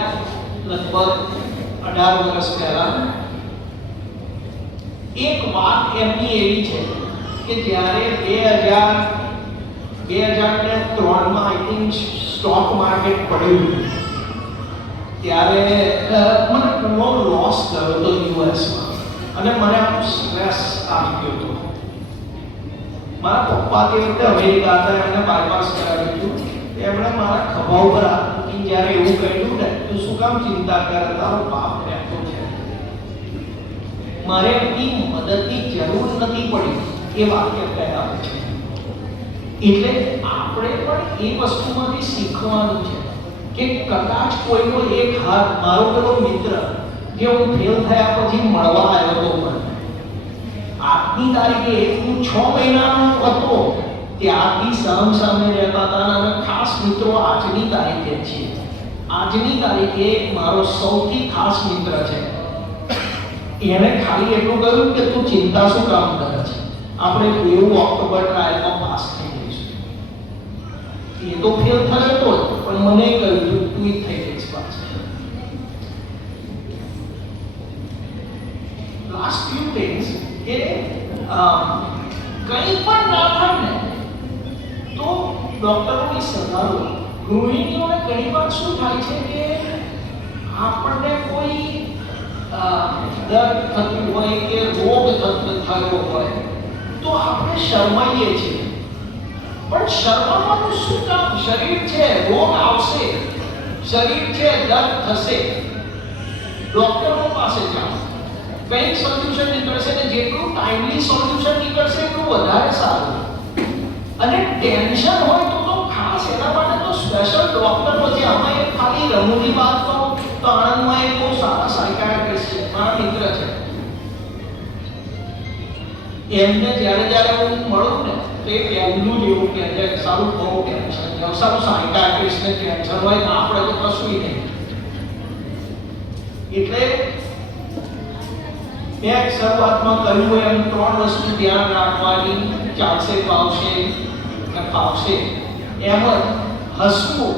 લગભગ 18 વર્ષ પહેલા. એક વાત એમની એવી છે કે જ્યારે 2003માં આઈ થિંક સ્ટોક માર્કેટ પડ્યું ત્યારે મને ઘણો લોસ થયો હતો યુએસમાં અને મને આમ સ્ટ્રેસ આવી ગયો હતો. મારા પપ્પા તે વખતે અમેરિકા હતા, એમને બાયપાસ કરાવ્યું હતું. એમણે મારા ખભા ઉપર હાથ મૂકીને જ્યારે એવું કહ્યું ને, તું શું કામ ચિંતા કરે, તારો બાપ રહેતો છે, મારે એમની મદદની જરૂર નથી પડી, એ વાક્ય કહેવાય છે. એટલે આપણે પણ એ વસ્તુમાંથી શીખવાનું છે કે કદાચ કોઈનો એક હાથ, મારો પેલો મિત્ર જે હું ફેલ થયા પછી મળવા આવ્યો હતો મને, આજની તારીખે હું 6 મહિનાનો હતો ત્યારથી સામે રહેતા હતા અને ખાસ મિત્રો આજની તારીખે છીએ. આજની તારીખે મારો સૌથી ખાસ મિત્ર છે. એને ખાલી એટલું કહ્યું કે તું ચિંતા શું કામ કરે છે, આપણે 2 ઓક્ટોબર ટ્રાયલમાં પાસ થઈ જઈશું. એ તો ફેલ થયો તો પણ મને કહ્યું તું જ થઈ જઈશ પાસ. લાસ્ટ ફ્યુ થિંગ્સ કે કંઈ પણ ના થાય ને તો ડોક્ટરોની સલાહ લો. ગૃહિણીઓને ઘણી વાર શું થાય છે કે આપણને કોઈ દર્દ થતું હોય કે રોગ થયો હોય તો આપણે શરમાઈએ છીએ. પણ શરમાવાનું શું કામ? શરીર છે, રોગ આવશે, શરીર છે, દર્દ થશે, ડોક્ટરો પાસે જાઓ, કંઈક સોલ્યુશન નીકળશે ને જેટલું ટાઈમલી સોલ્યુશન નીકળશે એટલું વધારે સારું. અને ટેન્શન હોય તો ખાસ એના માટે તો સ્પેશિયલ ડોક્ટરો છે. આમાં એક ખાલી રમૂજી વાત કહું તો આણંદમાં એક બહુ સારા સાયકાટ્રિસ્ટ છે, મારા મિત્ર છે. એમને જ્યારે હું મળું ને તો એ પહેલું જ એવું કહે છે, સારું બહુ ટેન્શન, સારું સાયકાટ્રિસ્ટને ટેન્શન હોય ને આપણે તો કશું નહીં. એટલે મેં શરૂઆતમાં કહ્યું એમ 3 વસ્તુ ધ્યાન રાખવાની, ચાલશે ફાવશે ને ફાવશે. એમ જ હસવું,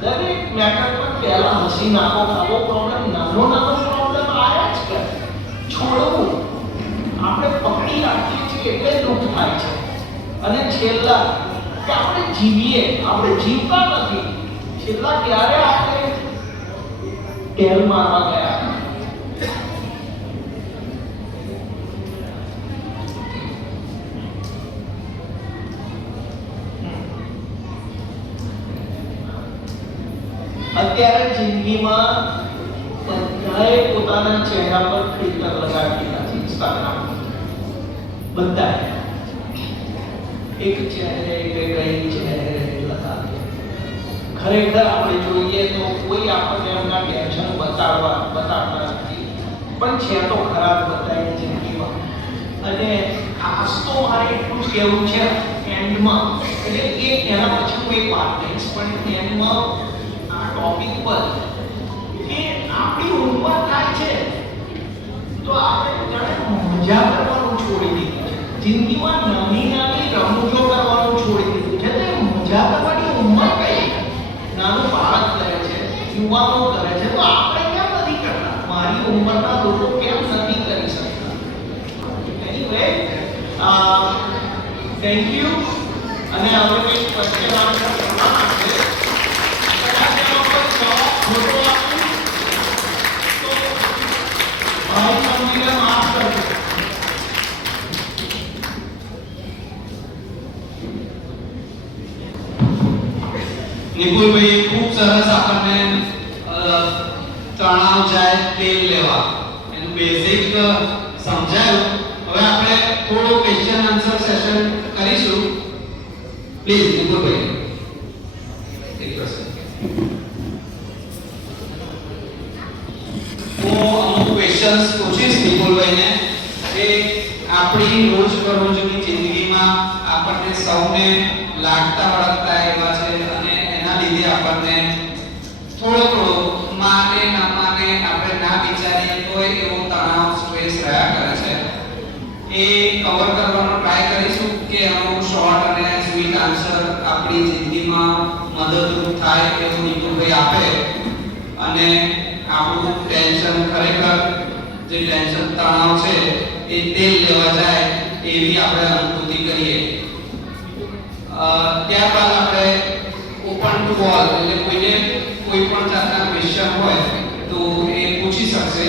દરેક મેટર પર પહેલા હસી નાખો. આવો પ્રોબ્લેમ નાનો પ્રોબ્લેમ આવ્યા જ કરે. છોડવું, આપણે પકડી રાખીએ છીએ એટલે દુઃખ થાય છે. અને છેલ્લા કે આપણે જીવીએ, આપણે જીવતા નથી. છેલ્લા ક્યારે આપણે તેલ મારવા ગયા? અત્યારે જિંદગીમાં બધાએ પોતાના ચહેરા પર ફિલ્ટર લગાવી દીધા છે. ઇન્સ્ટાગ્રામ બધાએ એક ચહેરે કઈ ચહેરે લગાવી. ખરેખર આપણે જોઈએ તો કોઈ આપણને એમના ટેન્શન બતાવતા નથી, પણ છે તો ખરાબ બધાની જિંદગીમાં. અને ખાસ તો મારે એટલું જ કહેવું છે એન્ડમાં, એટલે કે એના પછી હું એક વાત કહીશ, પણ એન્ડમાં ટોપિક પર કે આપણી ઉંમર થાય છે તો આપણે જાણે મજા કરવાનું છોડી દીધું છે. જિંદગીમાં નાની રમૂજો કરવાનું છોડી દીધું છે. તો મજા કરવાની ઉંમર કઈ? નાનું બાળક કરે છે, યુવાનો કરે છે, તો આપણે કેમ નથી કરતા? મારી ઉંમરના લોકો કેમ નથી કરી શકતા? Anyway, thank you. અને હવે કંઈક ક્વેશ્ચન આન્સર કરવાના છે. નિપુલભાઈ ખૂબ સરસ આપણને તણાવ જાય તેલ લેવા એનું બેઝિક સમજાયું. હવે આપણે થોડો ક્વેશ્ચન આન્સર સેશન કરીશું. પ્લીઝ નિપુલભાઈ એક પ્રશ્ન. હું અમુક ક્વેશ્ચન્સ પૂછીશ નિપુલભાઈને કે આપણી રોજબરોજની જિંદગીમાં આપણને સૌને લાગતા વળગતા એવા છે અને એના લીધે આપણને થોડો માને ના માને આપણે ના વિચારીએ તોય એવો તણાવ સ્ટ્રેસ રહ્યા કરે છે. એ કવર કરવાનો ટ્રાય કરીશું કે એનો શોર્ટ અને સ્વીટ આન્સર આપણી જિંદગીમાં મદદરૂપ થાય એવું નિપુલભાઈ આપે અને આપણું ટેન્શન ખરેખર જે ટેન્શન તણાવ છે એ તેલ લેવા જાય એવી આપણે અનુભૂતિ કરીએ. ત્યારબાદ આપણે ઓપન ટુ ઓલ એટલે કોઈને કોઈ પણ જાતના ક્વેશ્ચન હોય તો એ પૂછી શકશે.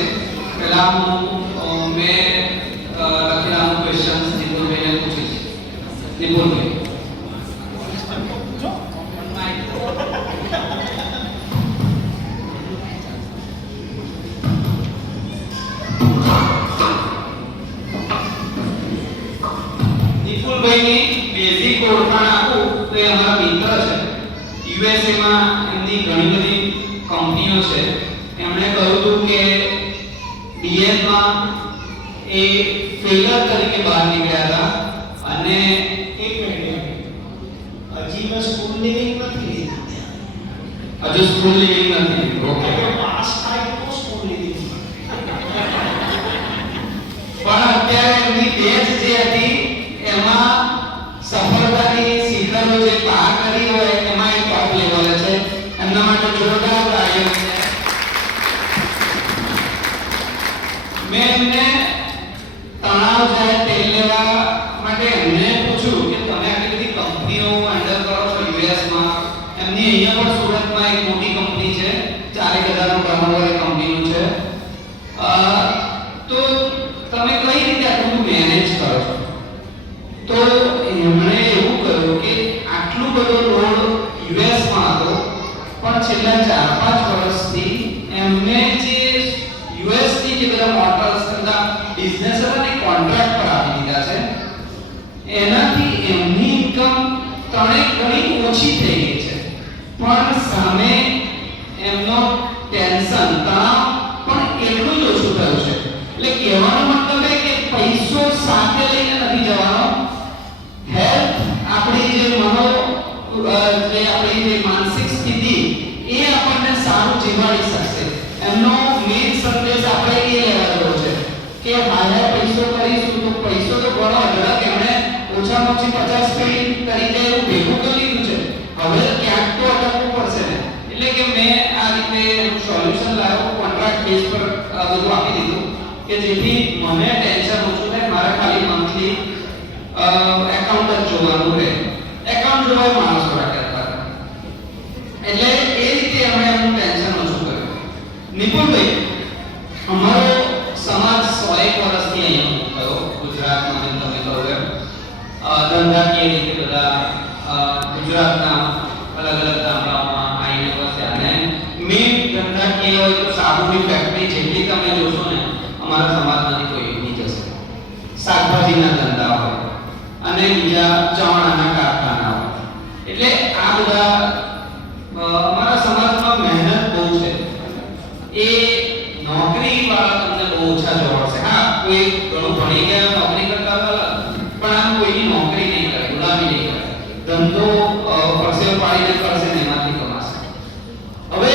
પહેલા મેં લખેલા ક્વેશ્ચન્સ નિપુલભાઈને પૂછીશ. નિપુલભાઈ નિપુલભાઈની બેઝિક ઓળખાણ આપું તો એ અમારા મિત્ર છે. યુએસએ માં એમની ઘણી બધી કંપનીઓ છે. એમણે કહ્યું હતું કે ડીએન માં એ ફેલર તરીકે બહાર નીકળ્યા હતા અને એક મિનિટ, હજી મેં સ્કૂલ લિવિંગ નથી લીધી. હજુ સ્કૂલ લિવિંગ નથી. ઓકે, પાસ થાય તો સ્કૂલ લિવિંગ. પણ અત્યારે એમની બેચ જે હતી એમાં સફળતાની શિખરો જે પાર કરી હોય એમાં એ ટોપ લેવલે છે. એમના માટે જોરદાર તાળીઓ છે. મેં એમને તણાવ જાય તેલ લેવા માટે એમને પૂછ્યું કે તમે આટલી બધી કંપનીઓ હેન્ડલ કરો છો યુએસમાં. એમની અહીંયા પણ સુરતમાં એક મોટી કંપની છે, 4000 નું ટર્નઓવર કંપનીનું છે. તો તમે કઈ રીતે આટલું મેનેજ કરો છો? તો એમણે એવું કહ્યું કે આટલું બધો લોડ યુએસમાં હતો પણ છેલ્લા 4-5 વર્ષથી એમને જે યુએસની જે બધા મોટર્સ તથા બિઝનેસ હતા ને કોન્ટ્રાક્ટ પર આપી દીધા છે. એનાથી એમની ઇન્કમ ઘણી ઓછી થઈ ગઈ છે, પણ સામે એમનો ટેન્શન તણાવ પણ એટલું જ ઓછું થયું છે. એટલે કહેવાનો મતલબ એ કે પૈસો સાથે લઈને નથી જવાનો. હેલ્થ આપણી જે જે આપણી જે માનસિક સ્થિતિ એ આપણને સારું જીવાડી શકશે. એમનો મેઇન સંદેશ આપણે એ લેવાનો છે કે હાલે પૈસો કરીશું તો પૈસો તો ઘણો અઢળક એમણે ઓછામાં ઓછી 50 પેઢી તરીકે એવું ભેગું કરી લીધું છે. હવે ક્યાંક તો અટકવું પડશે ને. એટલે કે મેં આ રીતે સોલ્યુશન લાવ્યો, કોન્ટ્રાક્ટ બેઝ પર બધું આપી દીધું કે જેથી મને ટેન્શન ઓછું થાય. મારે ખાલી મંથલી એકાઉન્ટ જ જોવાનું રહે. એકાઉન્ટ જોવાય માણસો રાખતા. એટલે એ રીતે અમે એમનું ટેન્શન ઓછું કર્યું. નિપુણભાઈ, અમારો સમાજ 100 વર્ષથી અહીંયા થયો ગુજરાતમાં, જેમ તમે કહો એમ ધંધાકીય રીતે બધા ગુજરાતના અલગ અલગ ગામડાઓમાં આવીને વસ્યા. અને મેઇન ધંધાકીય હોય તો સાબુની ફેક્ટરી જેટલી તમે જોશો ને અમારા સમાજમાંથી કોઈ એક નહીં જશે. શાકભાજીના ધંધા હોય અને બીજા ચવાણાના કારખાના હોય. એટલે આ બધા અમારા સમાજમાં મહેનત બહુ છે. એ નોકરી વાળા તમને બહુ ઓછા જોવા મળશે. હા, કોઈ ઘણું ભણી ગયા નોકરી કરતા હતા, પણ આમ કોઈની નોકરી નહીં કરે, ગુલામી નહીં કરે. ધંધો પરસેવો પાડીને કરશે ને એમાંથી કમાશે. હવે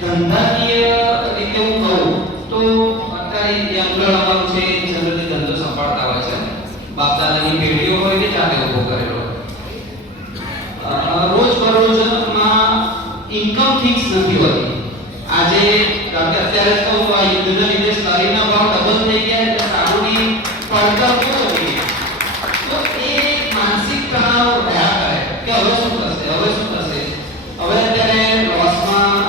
ધંધાકીય રીતે હું કહું તો અત્યારે યંગલ અમારું છે જલ્દી ધંધો સંભાળતા હોય છે. બાપ દાદાની પેઢીઓ હોય કે જાતે ઉભો કરેલો હોય. રોજ બરોજમાં ઇન્કમ ફિક્સ નથી હોતી. આજે અત્યારે તો આ યુદ્ધના લીધે શરીરના ભાવ ડબલ થઈ ગયા એટલે સાબુની પડતર બહુ વધી ગઈ. તો એ માનસિક તણાવ રહ્યા કરે કે હવે શું થશે, હવે શું થશે. હવે અત્યારે લોસમાં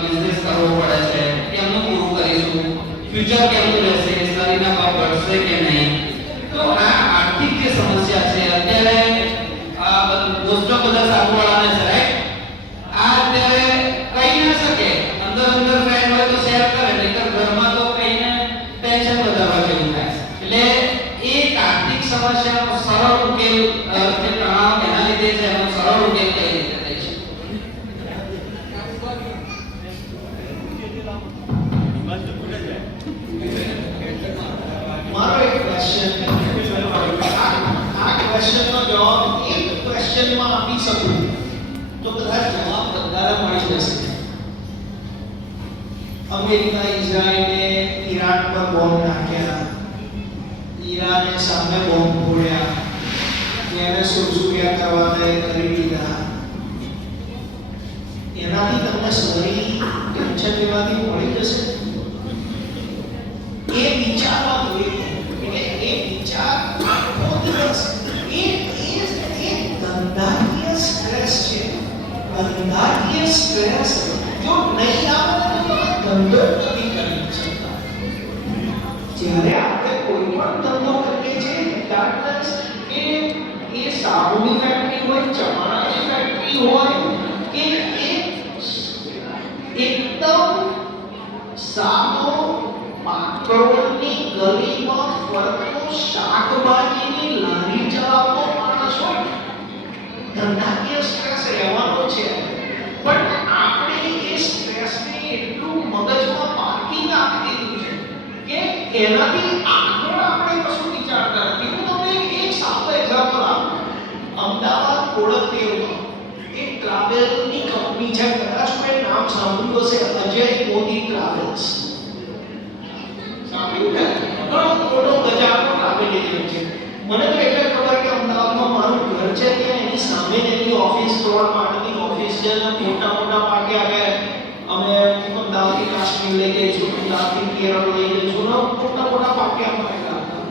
બિઝનેસ કરવો પડે છે, કેમનું પૂરું કરીશું, ફ્યુચર કેમનું રહેશે, શરીરના ભાવ ઘટશે કે નહીં. તો આ આર્થિક જે સમસ્યા છે અત્યારે આ મોસ્ટ ઓફ બધા સાબુવાળાને છે, રાઈટ. આ અત્યારે કહી ન શકે, અંદર ફ્રેન્ડ હોય તો શેર કરે, નહીતર ઘરમાં તો કહીને ટેન્શન વધારવા જેવું થાય. એટલે એક આર્થિક સમસ્યાનો સરળ ઉકેલ જે તણાવ એના લીધે છે એનો સરળ ઉકેલ કઈ રીતે થાય છે? મારો એક ક્વેશ્ચન, આ ક્વેશ્ચનનો જવાબ એક ક્વેશ્ચનમાં આપી શકું તો કદાચ જવાબ બધાને મળી જશે. અમેરિકા ઇઝરાયલે ઈરાન પર બોમ્બ નાખ્યા, ઈરાને સામે બોમ્બ ફોડ્યા, એને સુરસુરિયા કરવા દે કરી દીધા. એનાથી તમને સારી ટેન્શન લેવાથી મળી જશે. એ વિચારવા જોઈએ એટલે એ વિચાર આખો દિવસ એ ધંધાકીય સ્ટ્રેસ છે. ધંધાકીય સ્ટ્રેસ જો નહીં આવે તો ધંધો નથી કરી શકતા. જ્યારે આપણે કોઈ પણ ધંધો કરીએ છીએ regardless કે એ સાબુની ફેક્ટરી હોય, ચવાણાની ફેક્ટરી હોય કે એકદમ સાદો કરોડની ગલીમાં ફરતો શાકભાજીની લારી ચલાવતો માણસ હોય, ધંધાકીય સ્ટ્રેસ રહેવાનો છે. પણ આપણે એ સ્ટ્રેસને એટલું મગજમાં પાર્કિંગ આપી દીધું છે કે એનાથી આગળ આપણે કશું વિચારતા નથી. હું તમને એક સાદું એક્ઝામ્પલ આપું. અમદાવાદ કોડકદેવમાં એક ટ્રાવેલની કંપની છે, કદાચ મેં નામ સાંભળ્યું હશે, અજય મોદી ટ્રાવેલ્સ. મોટો ગજાનો ટ્રાવેલ એજન્ટ છે. મને તો એટલે ખબર કે અમદાવાદમાં મારું ઘર છે, ત્યાં એની સામે એની ઓફિસ, રોડ માટેની ઓફિસ છે. મોટા પાટિયા કે અમે અમદાવાદથી કાશ્મીર લઈ જઈશું, અમદાવાદથી કેરળ લઈ જઈશું, મોટા પાટિયા મારેલા હતા.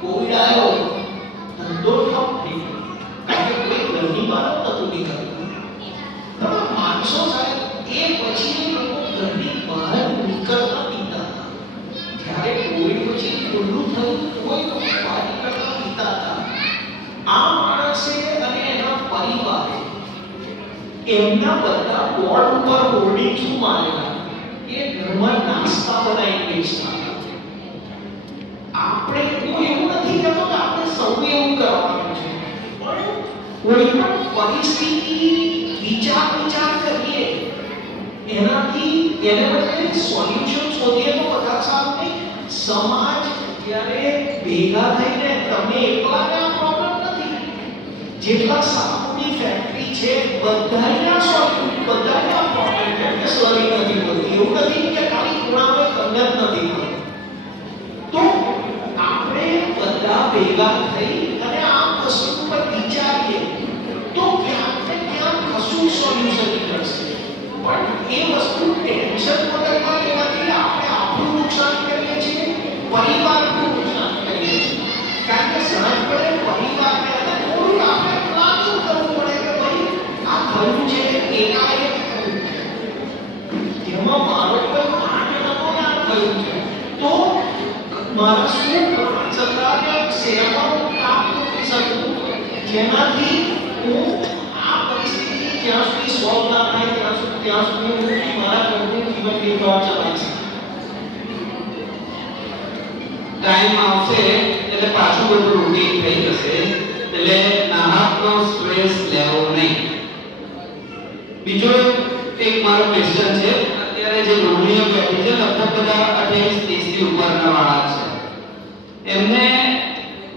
કોવિડ આવ્યો, ધંધો ઠપ થઈ ગયો, કારણ કે કોઈ ઘરની બહાર નતું નીકળતું. તમે માનશો સાહેબ, એ પછી લોકો ઘરની બહાર નીકળતા પીતા હતા. જ્યારે કોવિડ પછી ખુલ્લું થયું કોઈ લોકો બહાર નીકળતા પીતા હતા. આ માણસે અને એના પરિવારે એમના બધા બોર્ડ ઉપર હોર્ડિંગ શું મારેલા કે ઘરમાં નાસ્તા બનાવી વેચતા હતા. આપણે કોઈ એવું નથી કહેતો કે આપણે સૌ એવું કરવાનું છે, પણ કોઈ પણ પરિસ્થિતિ વિચાર કરીએ એનાથી એને બદલે સોલ્યુશન શોધીએ તો વધારે સારું નહીં. સમાજ જ્યારે ભેગા થઈને, તમે એકલાને આ પ્રોબ્લેમ નથી, જેટલા સાબુની ફેક્ટરી છે બધાના સોલ્યુશન બધાના પ્રોબ્લેમ છે કે સરી નથી મળતી એવું નથી કે ખાલી ખૂણામાં કન્યા જ નથી મળતી તો આપણે બધા ભેગા થઈ અને આ વસ્તુ પર વિચારીએ તો ક્યાંક ને ક્યાંક કશું સોલ્યુશન મળશે પણ એ વસ્તુ ટેન્શન વગરમાં લેવાથી આપણે આપણું નુકસાન કરીએ છીએ પરિવારનું નુકસાન કરીએ છીએ કારણ કે સહજ પડે પરિવારને અને થોડું આપણે પ્લાન કરવું પડે કે ભાઈ આ થયું છે એકાએક થયું છે જેમાં મારો કોઈ પાઠ નતો ના થયું છે તો મારા શું સત્તાને સેવાનું કામ કરી શકું જેનાથી હું આ પરિસ્થિતિ જ્યાં સુધી સોલ્વ ના થાય ત્યાં સુધી હું મારા ઘરનું જીવન નિર્વાહ ચલાવી શકું ટાઈમ આવશે એટલે પાછું બધું રૂટીન થઈ જશે એટલે નાહકનો સ્ટ્રેસ લેવો નહીં બીજો એક મારો ક્વેશ્ચન છે અત્યારે જે ગૃહિણીઓ બેઠી છે લગભગ બધા 28-30 થી ઉપરના વાળા છે એમને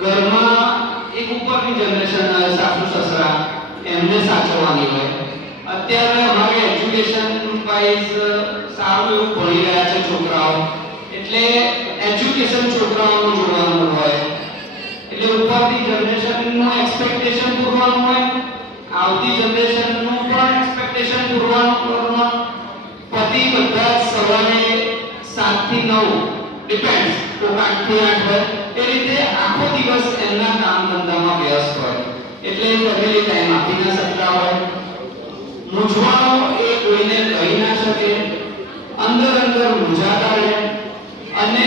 ઘરમાં એક ઉપરની જનરેશન સાસુ સસરા એમને સાચવવાની હોય અત્યારે અમારે એજ્યુકેશન વાઇઝ સારું એવું ભણી રહ્યા છે છોકરાઓ એટલે એજ્યુકેશન છોકરાઓનું જોવાનું હોય એટલે ઉપરની જનરેશનનું એક્સપેક્ટેશન પૂરવાનું હોય આવતી જનરેશનનું પણ એક્સપેક્ટેશન પૂરવાનું પતિ બધા સવારે 7 થી 9 ડિપેન્ડ્સ તો 8 થી 8 હોય એ રીતે આખો દિવસ એમના કામ ધંધામાં વ્યસ્ત હોય એટલે ફેમિલી ટાઈમ આપી ના શકતા હોય મૂંઝવણો એ કોઈને કહી ના શકે અંદર મૂંઝાતા રહે અને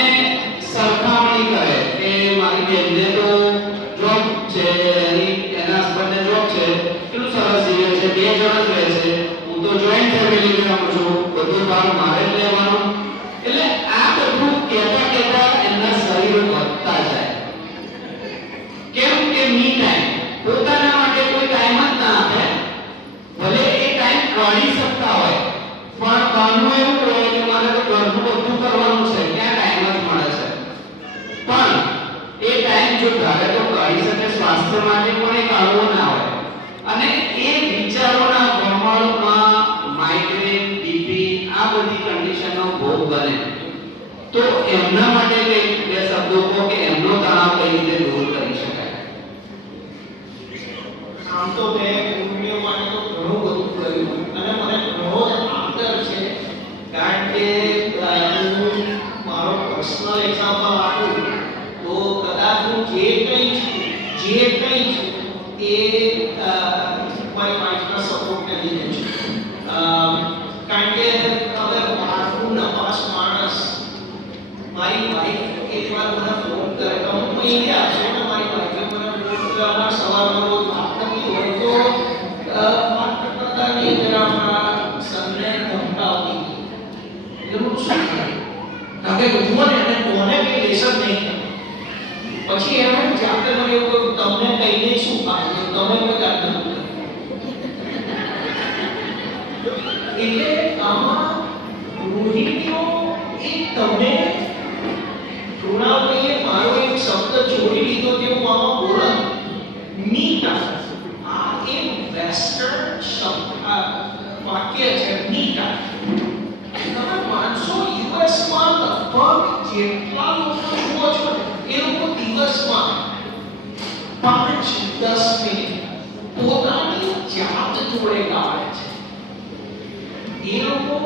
સરખામણી કરે કે મારી બેનને તો જોબ છે એના હસબન્ડને જોબ છે કેટલું સરસ જીવે છે 2 જણ જ રહે છે હું તો જોઈન્ટ ફેમિલીમાં છું બધું કામ મારે જ લેવાનું એટલે આ બધું કહેતા એમના શરીર વધતા જાય કેમ કે મી ટાઈમ પોતાના માટે કોઈ ટાઈમ જ ના આપે ભલે એ ટાઈમ કાઢી શકતા હોય પણ કામનું એવું હોય કે મારે તો ઘરનું બધું કરવાનું છે ક્યાં ટાઈમ જ મળે છે પણ એ ટાઈમ જો ધારે તો કાઢી શકે સ્વાસ્થ્ય માટે પણ એ કાઢવો ના હોય અને એ વિચારોના ભ્રમણમાં માઇગ્રેન બીપી આ બધી કન્ડિશનનો ભોગ બને તો એમના માટે બે શબ્દો કહો કે એમનો તણાવ કઈ રીતે દૂર કરી શકાય આમ તો મેં કુટુંબીઓ માટે તો ઘણું બધું કર્યું અને મને ઘણો આદર છે કારણ કે હું મારો પર્સનલ એક્ઝામ્પલ આપું તો કદાચ હું જે કંઈ છું એ મારી વાઈફના સપોર્ટને લીધે છે કારણ કે હવે મારું નપાસ માણસ મારી વાઈફ એકવાર મને ફોન કરે તો હું ઇન્ડિયા છું ને મારી વાઈફે મને ફોન કર્યો સવારમાં રોજ વાત કરતી હોય તો વાત કરતાની જરા મારા સનને ધમકાવતી એટલે હું શું કરું કારણ કે જુઓ ને એને કોને કંઈ લેસન નહીં પછી એણે જાતે મને એવું કહ્યું તમને કહીને શું ફાયદો તમે કોઈ જાત નથી એટલે આમાં રોહિણીઓ એક તમે કૃણાલભાઈએ મારો એક શબ્દ જોડી લીધો તે હું આમાં બોલા મીટા આ એક વેસ્ટર્ન શબ્દ વાક્ય છે મીટા તમે માનશો યુએસમાં લગભગ જેટલા લોકો જુઓ છો એ લોકો દિવસમાં 5-10 મિનિટ પોતાની જાત જોડે ગાળે છે એ લોકો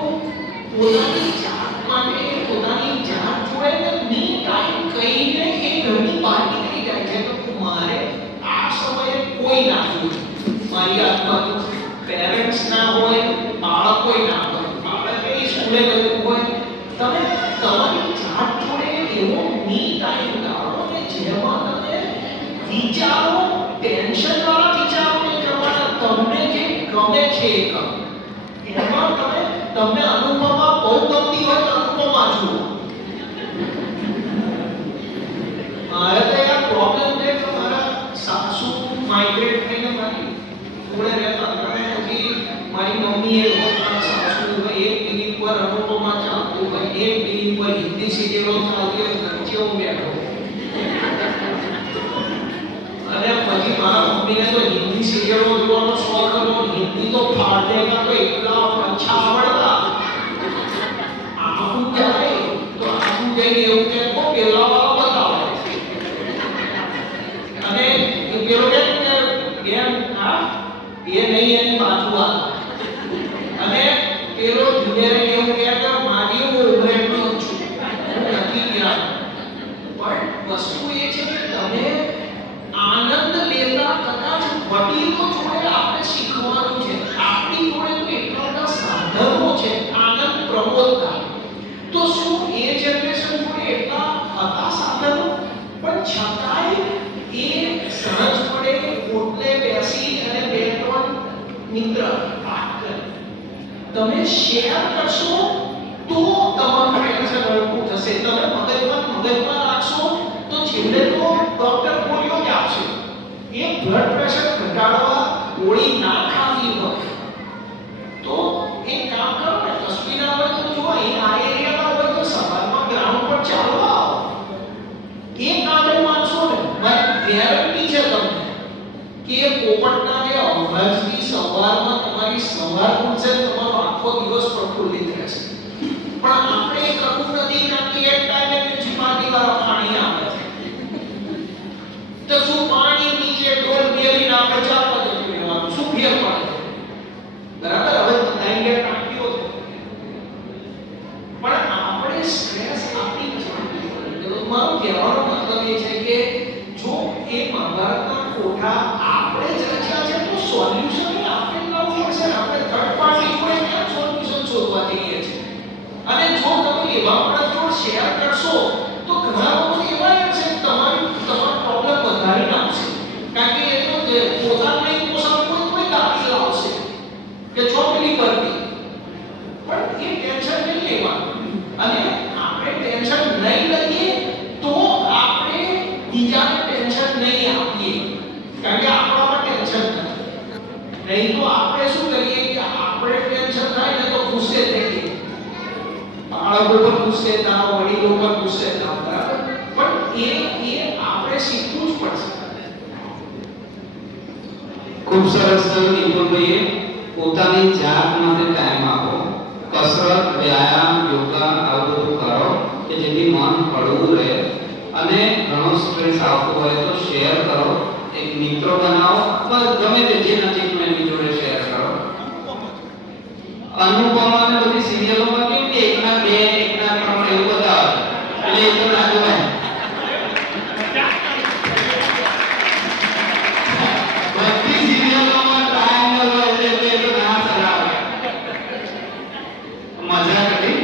પોતાની જાત માટે પોતાની જાત જોડે મી ટાઈમ કહીને એ ઘરની બહાર નીકળી જાય છે તો મારે આ સમયે કોઈ ના જોઈએ મારી આજુબાજુ પેરેન્ટ્સ ના હોય બાળકો ના હોય બાળકે સ્કૂલે ગયું હોય તમે તમારી જાત જોડે એવો મી ટાઈમ ગાળો કે જેમાં તમે વિચારો ટેન્શન વાળા વિચારો નહીં કરવાના તમને જે ગમે છે એ કરો એમાં તમને અનુપમા બહુ ગમતી હોય તો અનુપમા જુઓ મારે તો યાર પ્રોબ્લેમ છે કે મારા સાસુ માઇગ્રેટ થઈને મારી જોડે રહેતા અને પછી મારી મમ્મીએ સાસુ એક મિનિટ પર અનુપમા ચાલતું હોય એક મિનિટ પર હિન્દી સિરિયલો ચાલતી હોય વચ્ચે હું બેઠો અને પછી મારા મમ્મીને તો હિન્દી એ નહીં એની બાજુવાળા. અને પેલો જુનેરે એવું કહે કે મારી હું ઉભરેટનો જ છું, હું નથી ગયા. પણ વસ્તુ એ છે કે તમે આનંદ લેતા કદાચ વડીલો જોડે આપણે શીખવાનું છે. આપણી જોડે તો એટલા બધા સાધનો છે આનંદ પ્રમોદના. તો શું એ જનરેશન જોડે એટલા હતા સાધનો, પણ છતાંય એ સાંજ પડે ઓટલે બેસી અને બે ત્રણ મિત્ર વાત કરે. તમે શેર કરશો તો તમારું ટેન્શન હળવું થશે. તમે મગજમાં રાખશો તો છેલ્લે તો ડોક્ટર ગોળીઓ જ આપશે. એ બ્લડ પ્રેશર ઘટાડવા ગોળી ના ખાવી હોય તો એક કામ કરો ને, કશું ના હોય તો જો અહીં આ એરિયામાં હોય તો સવારમાં ગ્રાઉન્ડ પર ચાલવા આવો. એક આદત માનશો ને, મારી ગેરંટી છે તમને કે પોપટના જે અવાજથી સવારમાં તમારી સવાર ખુલશે, તમારો આખો દિવસ પ્રફુલ્લિત રહેશે. પણ આપણે એ કરવું નથી, કારણ કે એક ટાઈમે મ્યુનિસિપાલિટી વાળા પાણી આપે છે તો શું પાણી નીચે ડોલ મેલી ના બચાવ પદ્ધતિ લેવાનું શું ફેર પડે? બરાબર, હવે બધાઈ કે ટાંકીઓ છે, પણ આપણે સ્ટ્રેસ આપી છે. મારો કહેવાનો મતલબ એ છે કે જો એ મહાભારતના કોઠા આપણે જ રચ્યા છે તો સોલ્યુશન આપણે લાવવું પડશે. આપણે થર્ડ પાર્ટી જોડે ક્યાં સોલ્યુશન શોધવા જઈએ છીએ? અને જો તમે એવા માણસો શેર કરશો તો ઘણા લોકો એવા હશે તમારો પ્રોબ્લેમ વધારી નાખશે. કારણ કે એ તો પોતાને પોષણ કોઈ ગાડી લાવશે કે ચોપલી પરથી, પણ એ ટેન્શન નહીં લેવાનું. અને આપણે ટેન્શન નહીં લઈએ તો આપણે બીજાને ટેન્શન નહીં આપીએ, કારણ કે આપણામાં ટેન્શન નથી. નહીં તો આપણે શું કરીએ કે આપણે ટેન્શન થાય ને તો ગુસ્સે થઈએ, બાળકો પર ગુસ્સે થાવ, વડીલો પર ગુસ્સે થાવ, બરાબર? પણ એ આપણે શીખવું જ પડશે. ખૂબ સરસ નિપુણભાઈએ પોતાની જાત માટે ટાઈમ આપો. કસરત, વ્યાયામ, યોગા આવું બધું કરો કે જેથી મન હળવું રહે. અને ઘણો સ્ટ્રેસ આવતો હોય તો શેર કરો, એક મિત્રો બનાવો, બસ ગમે તે જે નજીકમાં એની જોડે શેર કરો. અનુપમા ને બધી સિરિયલોમાં કેમ કે એકના બે એકના ત્રણ એવું બધા એટલે એ તો ના જોવાય. બધી સિરિયલોમાં ટ્રાયેંગલ હોય એટલે એ તો ના ચલાવે. મજા કરી.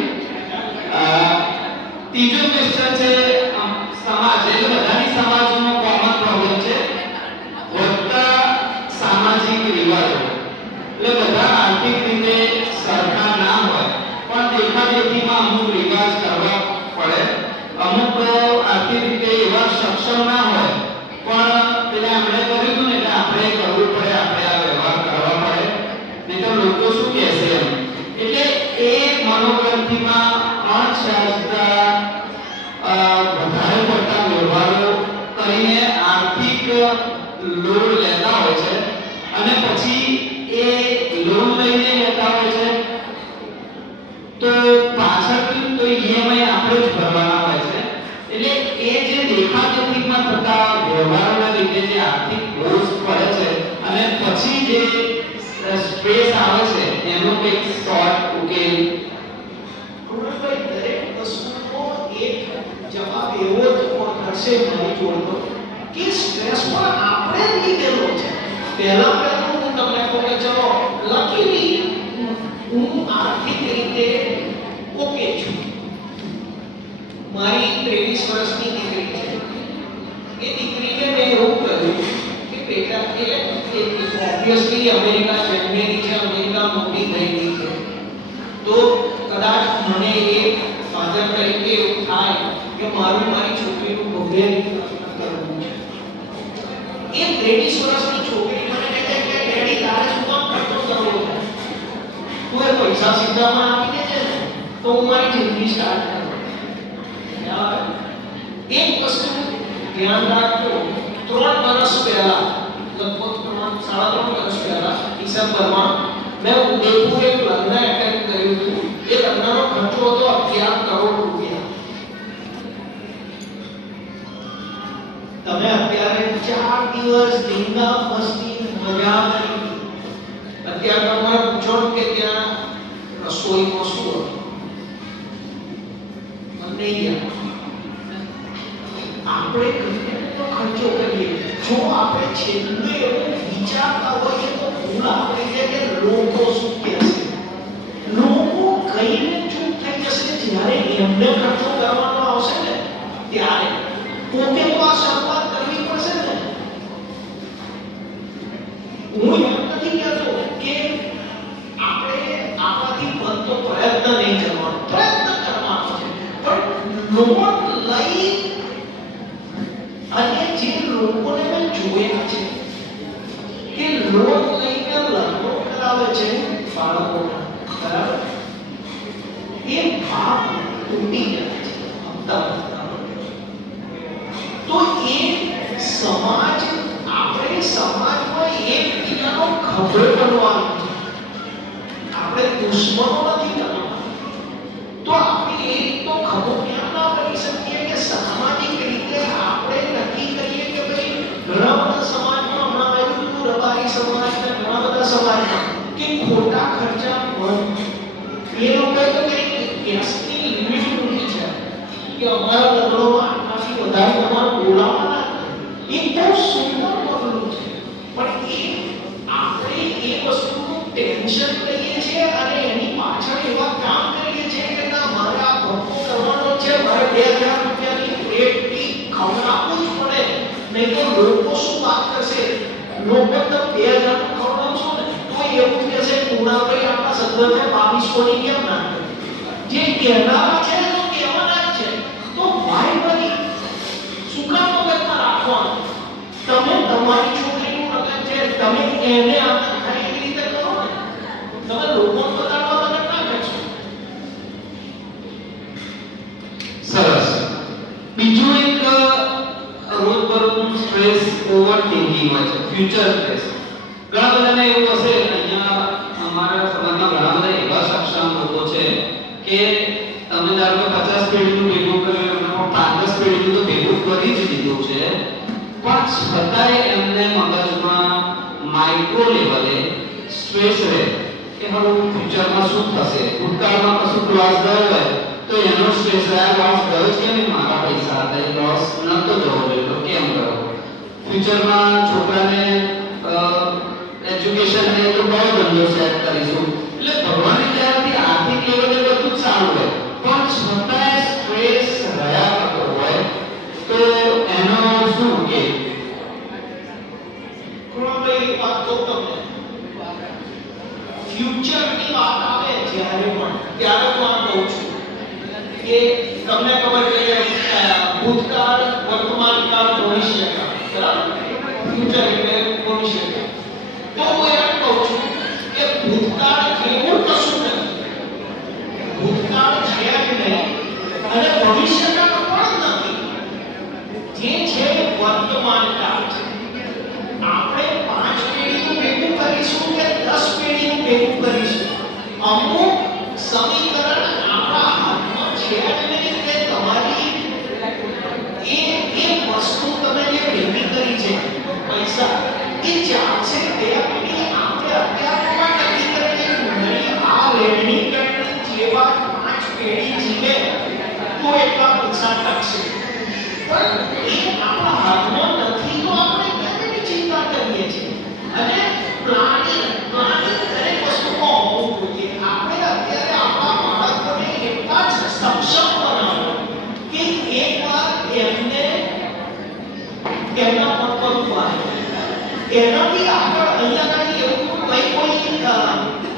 ત્રીજો ક્વેશ્ચન છે સમાજ, એટલે બધાની સમાજનો કોમન પ્રોબ્લેમ છે વધતા સામાજિક રિવાજો. એટલે બધા આર્થિક રીતે સરખા ના હોય પણ દેખાદેખીમાં અમુક રિવાજ કરવા પડે. અમુક આર્થિક રીતે એવા સક્ષમ ના હોય પણ પેલા આપણે કર્યું હતું ને એટલે આપણે કરવું પડે, આપણે આ વ્યવહાર કરવા પડે, નહીં તો લોકો શું કહેશે એમ. એટલે એ મનોગ્રંથિમાં અણચાચતા વધારે પડતા વ્યવહારો કરીને આર્થિક લોડ લેતા હોય છે અને પછી એ લોન લઈને લેતા હોય છે તો પાછળથી તો ઈએમઆઈ આપણે જ ભરવાના હોય છે. એટલે એ જે દેખાદેખીમાં થતા વ્યવહારોના લીધે જે આર્થિક બોજ પડે છે અને પછી જે સ્ટ્રેસ આવે છે એનો કંઈક શોર્ટ ઉકેલ. દરેક વસ્તુનો એક જવાબ એવો જ મળશે મારી જોડે કે સ્ટ્રેસ પણ આપણે જ લીધેલો છે. પહેલા હું તમને કહું કે ચલો લકીલી હું આર્થિક રીતે ઓકે છું. મારી 23 વર્ષની દીકરી છે. એ દીકરીને મેં એવું કહ્યું કે બેટા એટલે ઓબ્વિયસલી અમેરિકા જન્મેલી છે, અમેરિકા મોટી થયેલી છે, તો કદાચ મને એ ફાધર તરીકે એવું થાય કે મારી છોકરીનું ભવ્ય કરવું છે. એ 23 વર્ષની છોકરી મને કહે છે કે ડેડી તારે શું કામ ખર્ચો કરવો છે? તું એ પૈસા સીધામાં આપી દેજે ને તો હું મારી જિંદગી સ્ટાર્ટ કરું. એક વસ્તુ ધ્યાન રાખજો, 3 વર્ષ પહેલા, લગભગ 3.5 વર્ષ પહેલા ડિસેમ્બરમાં મેં ઉદયપુર એક લગ્ન એટેન્ડ કર્યું હતું. એ લગ્નનો ખર્ચો હતો 11 કરોડ રૂપિયા. તમે અત્યારે 4 દિવસ ધીંગા મસ્તી મજા કરી અત્યારે તમારે પૂછો કે ત્યાં રસોઈમાં શું હતું, મને યાદ. આપણે તો ખર્ચો કરીએ. જો આપણે છેલ્લે એવું વિચારતા હોઈએ તો ભૂલ આપણે છે કે લોકો શું કહેશે, લોકો કઈને ચૂપ થઈ જશે. જ્યારે એમને ખર્ચો કરવાનો આવશે ને ત્યારે પોતે તો આ શરૂઆત કરવી પડશે ને. હું એમ નથી કહેતો કે આપણે આપણાથી બનતો પ્રયત્ન નહીં કરવાનો, પ્રયત્ન કરવાનો છે, પણ લોન લઈ અને જે લોકોને મેં જોયા છે કે લોન લઈને લગ્નો કરાવે છે બાળકોના, બરાબર, એ બાપ તૂટી જાય છે હપ્તા ભરતા. તો એ સમાજ, આપણે સમાજમાં એક બીજાનો ખભો બનવાનો છે, આપણે દુશ્મનો નથી બનવાના. તો આપણે એક તો ખભો ક્યાં ના બની શકીએ કે સામાજિક રીતે આપણે નક્કી કરીએ કે ભાઈ ઘણા બધા સમાજમાં હમણાં આવ્યું હતું રબારી સમાજના ઘણા બધા સમાજમાં કે ખોટા ખર્ચા બંધ. એ લોકોએ તો કંઈક ગેસની લિમિટ મૂકી છે કે અમારા લગ્નોમાં આટલાથી વધારે તમારે બોલાવવાના. એ બહુ સુંદર પગલું છે, પણ એ આપણે એ વસ્તુનું ટેન્શન લઈએ છીએ અને એની પાછળ એવા કામ કરીએ છીએ કે ના મારે આ ભક્કો કરવાનો છે, મારે 2000 રૂપિયાની પ્લેટની ખવડાવવું જ પડે, નહીં તો લોકો શું વાત કરશે. લોકો તો 2000 નું ખવડાવશો ને તો એવું કહેશે કુણાભાઈ આપણા સંદર્ભે 2200 ની કેમ ના જે કહેનારા છે તો કહેવાના જ છે. તો ભાઈ બની શું કામ મગજમાં રાખવાનું. તમે તમારી છોકરીનું લગ્ન છે, તમે એને આનંદ થાય એવી રીતે કરો ને. તમે લોકોને બતાડવા લગ્ન ના કરશો. સરસ. બીજું એક રોજબરોજનું સ્ટ્રેસ ઓવરથિંકિંગ હોય છે, ફ્યુચર સ્ટ્રેસ. ઘણા બધાને એવું હશે, અહીંયા અમારા સમાજમાં ઘણા બધા એવા સક્ષમ લોકો છે કે તમે ધારો કે 50 પેઢીનું ભેગું કર્યું, એમના 5-10 પેઢીનું તો ભેગું કરી જ દીધું છે, પણ છતાંય એમને મગજમાં માઇક્રો લેવલે સ્ટ્રેસ રહે કે હવે ફ્યુચરમાં શું થશે. ભૂતકાળમાં કશું ક્લાસ ગયો હોય તો એનો સ્ટ્રેસ રહે, ક્લાસ ગયો જ કેમ, મારા પૈસા હતા, લોસ નતો જવો જોઈએ તો કેમ કરો. ફ્યુચરમાં છોકરાને એજ્યુકેશન ને તો બહુ ધંધો સેટ કરીશું. એટલે ભગવાનની દયાથી આર્થિક લેવલે બધું જ સારું હોય, પણ છતાંય સ્ટ્રેસ રહ્યા કરતો હોય તો એનો શું કે કુણાભાઈ એક વાત કહું તમને, ફ્યુચરની વાત આવે જ્યારે પણ ત્યારે હું આ કહું છું કે તમને ખબર છે કે ભૂતકાળ, વર્તમાનકાળ, ભવિષ્યકાળ, બરાબર. ફ્યુચર એટલે ભવિષ્યકાળ. તો હું એમ કહું છું કે ભૂતકાળ જેવું કશું નથી, ભૂતકાળ છે જ નહીં અને ભવિષ્યકાળ પણ નથી. જે છે વર્તમાનકાળ છે. આપણે 5 પેઢીનું ભેગું કરીશું કે 10 પેઢીનું ભેગું કરીશું, અમુક સમીકરણ આપણા હાથમાં છે જ નહીં કે તમારી એ વસ્તુ તમે જે ભેગી કરી છે પૈસા એ ચાલશે 2 પેઢી. આપણે અત્યારમાં નક્કી કરીએ નહીં આ રેણી કરણી જેવા 5 પેઢી જીવે તો એટલા પૈસા ટકશે, પણ એ આપણા હાથમાં નથી. તો આપણે કેવી ચિંતા કરીએ છીએ અને પ્લાનિંગ દરેક વસ્તુમાં હોવું જોઈએ. આપણે અત્યારે આપણા બાળકોને એટલા જ સક્ષમ બનાવો કે એકવાર એમને એમના પગ પર ઉભા રહે. એનાથી આગળ અહીંયા આગળ એવું કોઈ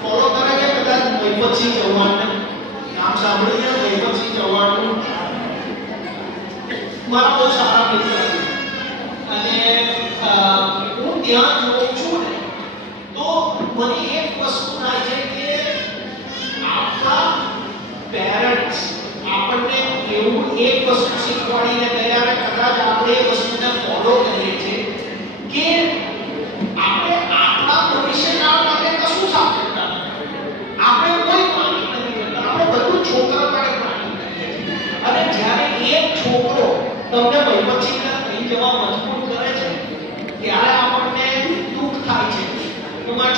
ફોલો કરે છે કદાચ વૈભવસિંહ ચૌહાણને નામ સાંભળ્યું છે. વૈભવસિંહ ચૌહાણનું મારા બહુ સારા મિત્ર છે અને હું ત્યાં જોઉં છું ને તો મને એક વસ્તુ થાય છે કે આપણા પેરેન્ટ્સ આપણને એવું એક વસ્તુ શીખવાડીને ગયા અને કદાચ આપણે એ વસ્તુને ફોલો કરીએ છીએ કે આપણે આપણા ભવિષ્યકાળ માટે કશું સાચવતા નથી. આપણે કોઈ પ્લાનિંગ નથી કરતા, આપણે બધું છોકરા માટે પ્લાનિંગ કરીએ છીએ. અને જ્યારે એક છોકરો તમને વૈભવસિંહને કહી જવા મજબૂર કરે છે ત્યારે આપણને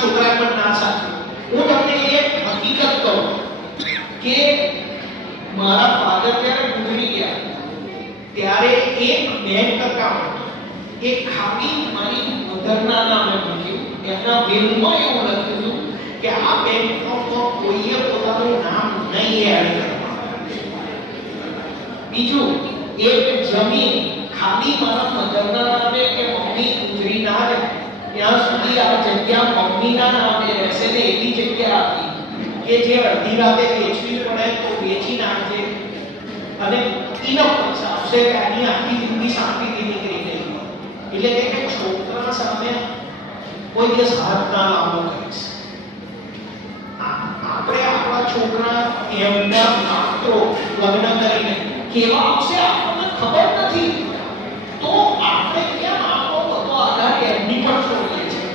છોકરા પણ ના સાચવે. હું તમને એક હકીકત કહું કે મારા ફાધર જ્યારે ગુજરી ગયા ત્યારે એક બેંક એકાઉન્ટ એ ખાલી મારી મધરના નામે મૂક્યું. એમના વિલમાં એવું લખ્યું હતું કે આ બેંક એકાઉન્ટમાં કોઈએ પોતાનું નામ નહીં એડ કરવાનું. બીજું, એક જમીન ખાલી મારા મધરના નામે કે મમ્મી ગુજરી ના જાય ત્યાં સુધી આ જગ્યા મમ્મીના નામે રહેશે ને એવી જગ્યા આપી કે જે અડધી રાતે વેચવી પડે તો વેચી નાખજે અને ઇનફ પૈસા આવશે કે આની આખી જિંદગી શાંતિથી નીકળી ગઈ. એટલે કે છોકરા સામે કોઈ દિવસ હાથ ના લાંબો કરીશ. આપણે આપણા છોકરા એમના માત્ર લગ્ન કરીને કેવા આવશે આપણને ખબર નથી, તો આપણે કેમ આપણો બધો આધાર એમની પર છોડીએ છીએ?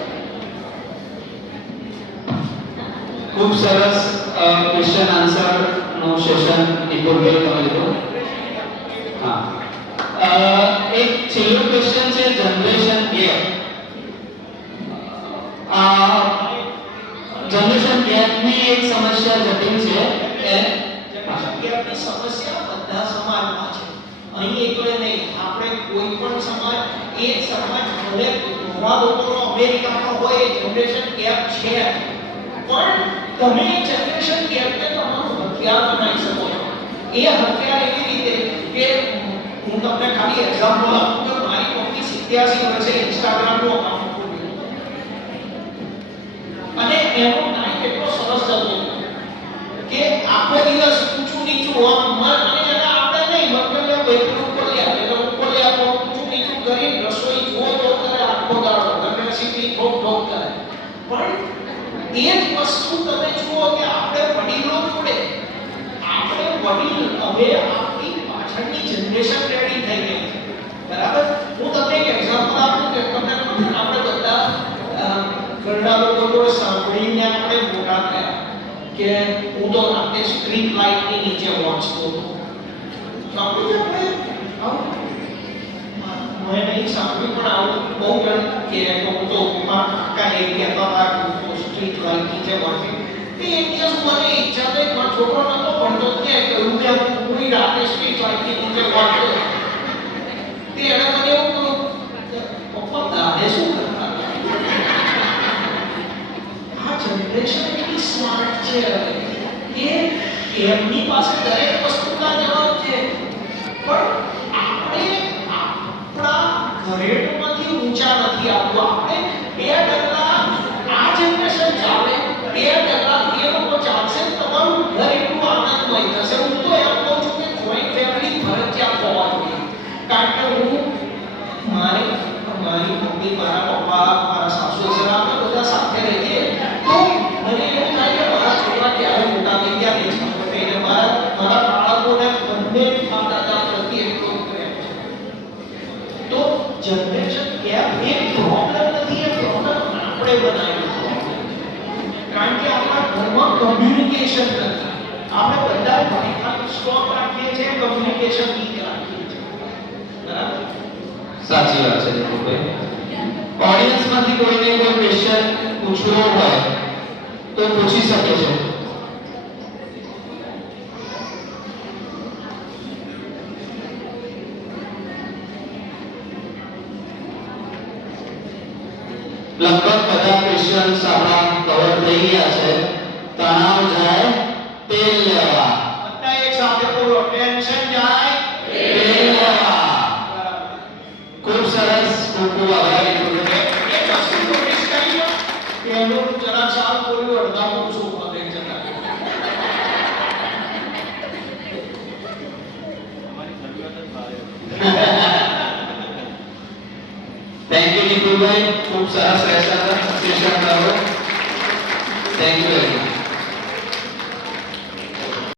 ખૂબ સરસ ક્વેશ્ચન આન્સર નો સેશન નિપુણભાઈ તમે લીધો. હા, એક છેલ્લો ક્વેશ્ચન છે જનરેશન ગેપ. જનરેશન ગેપની એક સમસ્યા જટિલ છે. જનરેશન ગેપની સમસ્યા બધા સમાજમાં છે. અહીં એકલે નહીં, આપણે કોઈ પણ સમાજ એ સમાજ ભલે નવા લોકોનો અમેરિકામાં હોય જનરેશન ગેપ છે, પણ તમે એ જનરેશન ગેપને તમારું હથિયાર બનાવી શકો છો. એ હથિયાર એવી રીતે કે હું તમને ખાલી એક્ઝામ્પલ આપું કે મારી મમ્મી 87 વર્ષે ઇન્સ્ટાગ્રામનું અકાઉન્ટ ખોલ્યું અને એનો ટાઈમ એટલો સરસ જતો કે આખો દિવસ ઊંચું નીચું અને એના આપણે નહીં મતલબ બેડરૂમ ઉપર લે એટલે ઉપર લે તો ઊંચું નીચું કરી રસોઈ જુઓ તો કરે આખો દાડો ગમે સીધી ઠોક ઠોક કરે. પણ એ જ વસ્તુ તમે જુઓ કે આપણે વડીલો જોડે આપણે વડીલ હવે આપણી પાછળની જનરેશન રેડી થઈ ગઈ છે, બરાબર. હું તમને એક એક્ઝામ્પલ આપું કે તમને આપણે બધા ઘરના લોકો જોડે સાંભળીને આપણે મોટા થયા કે હું તો રાતે સ્ટ્રીટ લાઇટની નીચે વાંચતો હતો. સાંભળ્યું આપણે મેં નહીં સાંભળ્યું પણ આવું બહુ જણ કે હું તો કાંઈ કહેતા હતા કે હું તો સ્ટ્રીટ લાઇટ નીચે વાંચી. તે એક દિવસ મને ઈચ્છા થઈ, મારો છોકરો નતો ભણતો ત્યાં કહ્યું કે હું પૂરી રાતે સ્ટ્રીટ લાઇટની નીચે વાંચતો. તે એણે મને એવું કહ્યું, પપ્પા દાદે શું કરતા? આ જનરેશન એટલી સ્માર્ટ છે કે એમની પાસે દરેક વસ્તુના જવાબ છે, પણ આપણે આપણા ઘરેટમાંથી ઊંચા નથી આવતું. આપણે બે ડગલા આ જનરેશન ચાલે, બે ડગલા એ લોકો ચાલશે, તમારું ઘર એટલું આનંદમય થશે. હું તો એમ કહું છું કે જોઈન્ટ ફેમિલી ફરજિયાત હોવા જોઈએ, કારણ કે હું મારી મમ્મી, મારા પપ્પા, મારા સાસુ સસરા આપણે બધા સાથે રહીએ તો મને એવું થાય કે મારા છોકરા ક્યારે મોટા થઈ ગયા નહીં ખબર એટલે મારા બાળકોને બંને માતા પ્રત્યે એટલો પ્રેમ છે. તો જનરેશન ગેપ એ પ્રોબ્લેમ નથી, એ પ્રોબ્લેમ આપણે બનાવ્યો છે, કારણ કે આપણા ઘરમાં કમ્યુનિકેશન નથી. આપણે બધા વાઇફાઈ સ્ટોપ રાખીએ છીએ, કમ્યુનિકેશન વીક રાખીએ છીએ, બરાબર. સાચી વાત છે દીપકભાઈ. ઓડિયન્સમાંથી કોઈને કોઈ ક્વેશ્ચન પૂછવો હોય તો પૂછી શકે છે. લગભગ બધા ક્વેશ્ચન્સ આપણા કવર થઈ ગયા છે. તણાવ જાય તેલ લેવા. બધા એક સાથે બોલો, ટેન્શન જાય તેલ લેવા. ખૂબ સરસ, ખૂબ ખૂબ આભાર દીપકભાઈ. એક વસ્તુ નોટિસ કરી લો કે એનું જરા સાલ બોલ્યું અડધાનું શું પકડી જતા. થેન્ક યુ દીપકભાઈ, ખૂબ સરસ સેશન કરો. Thank you very much.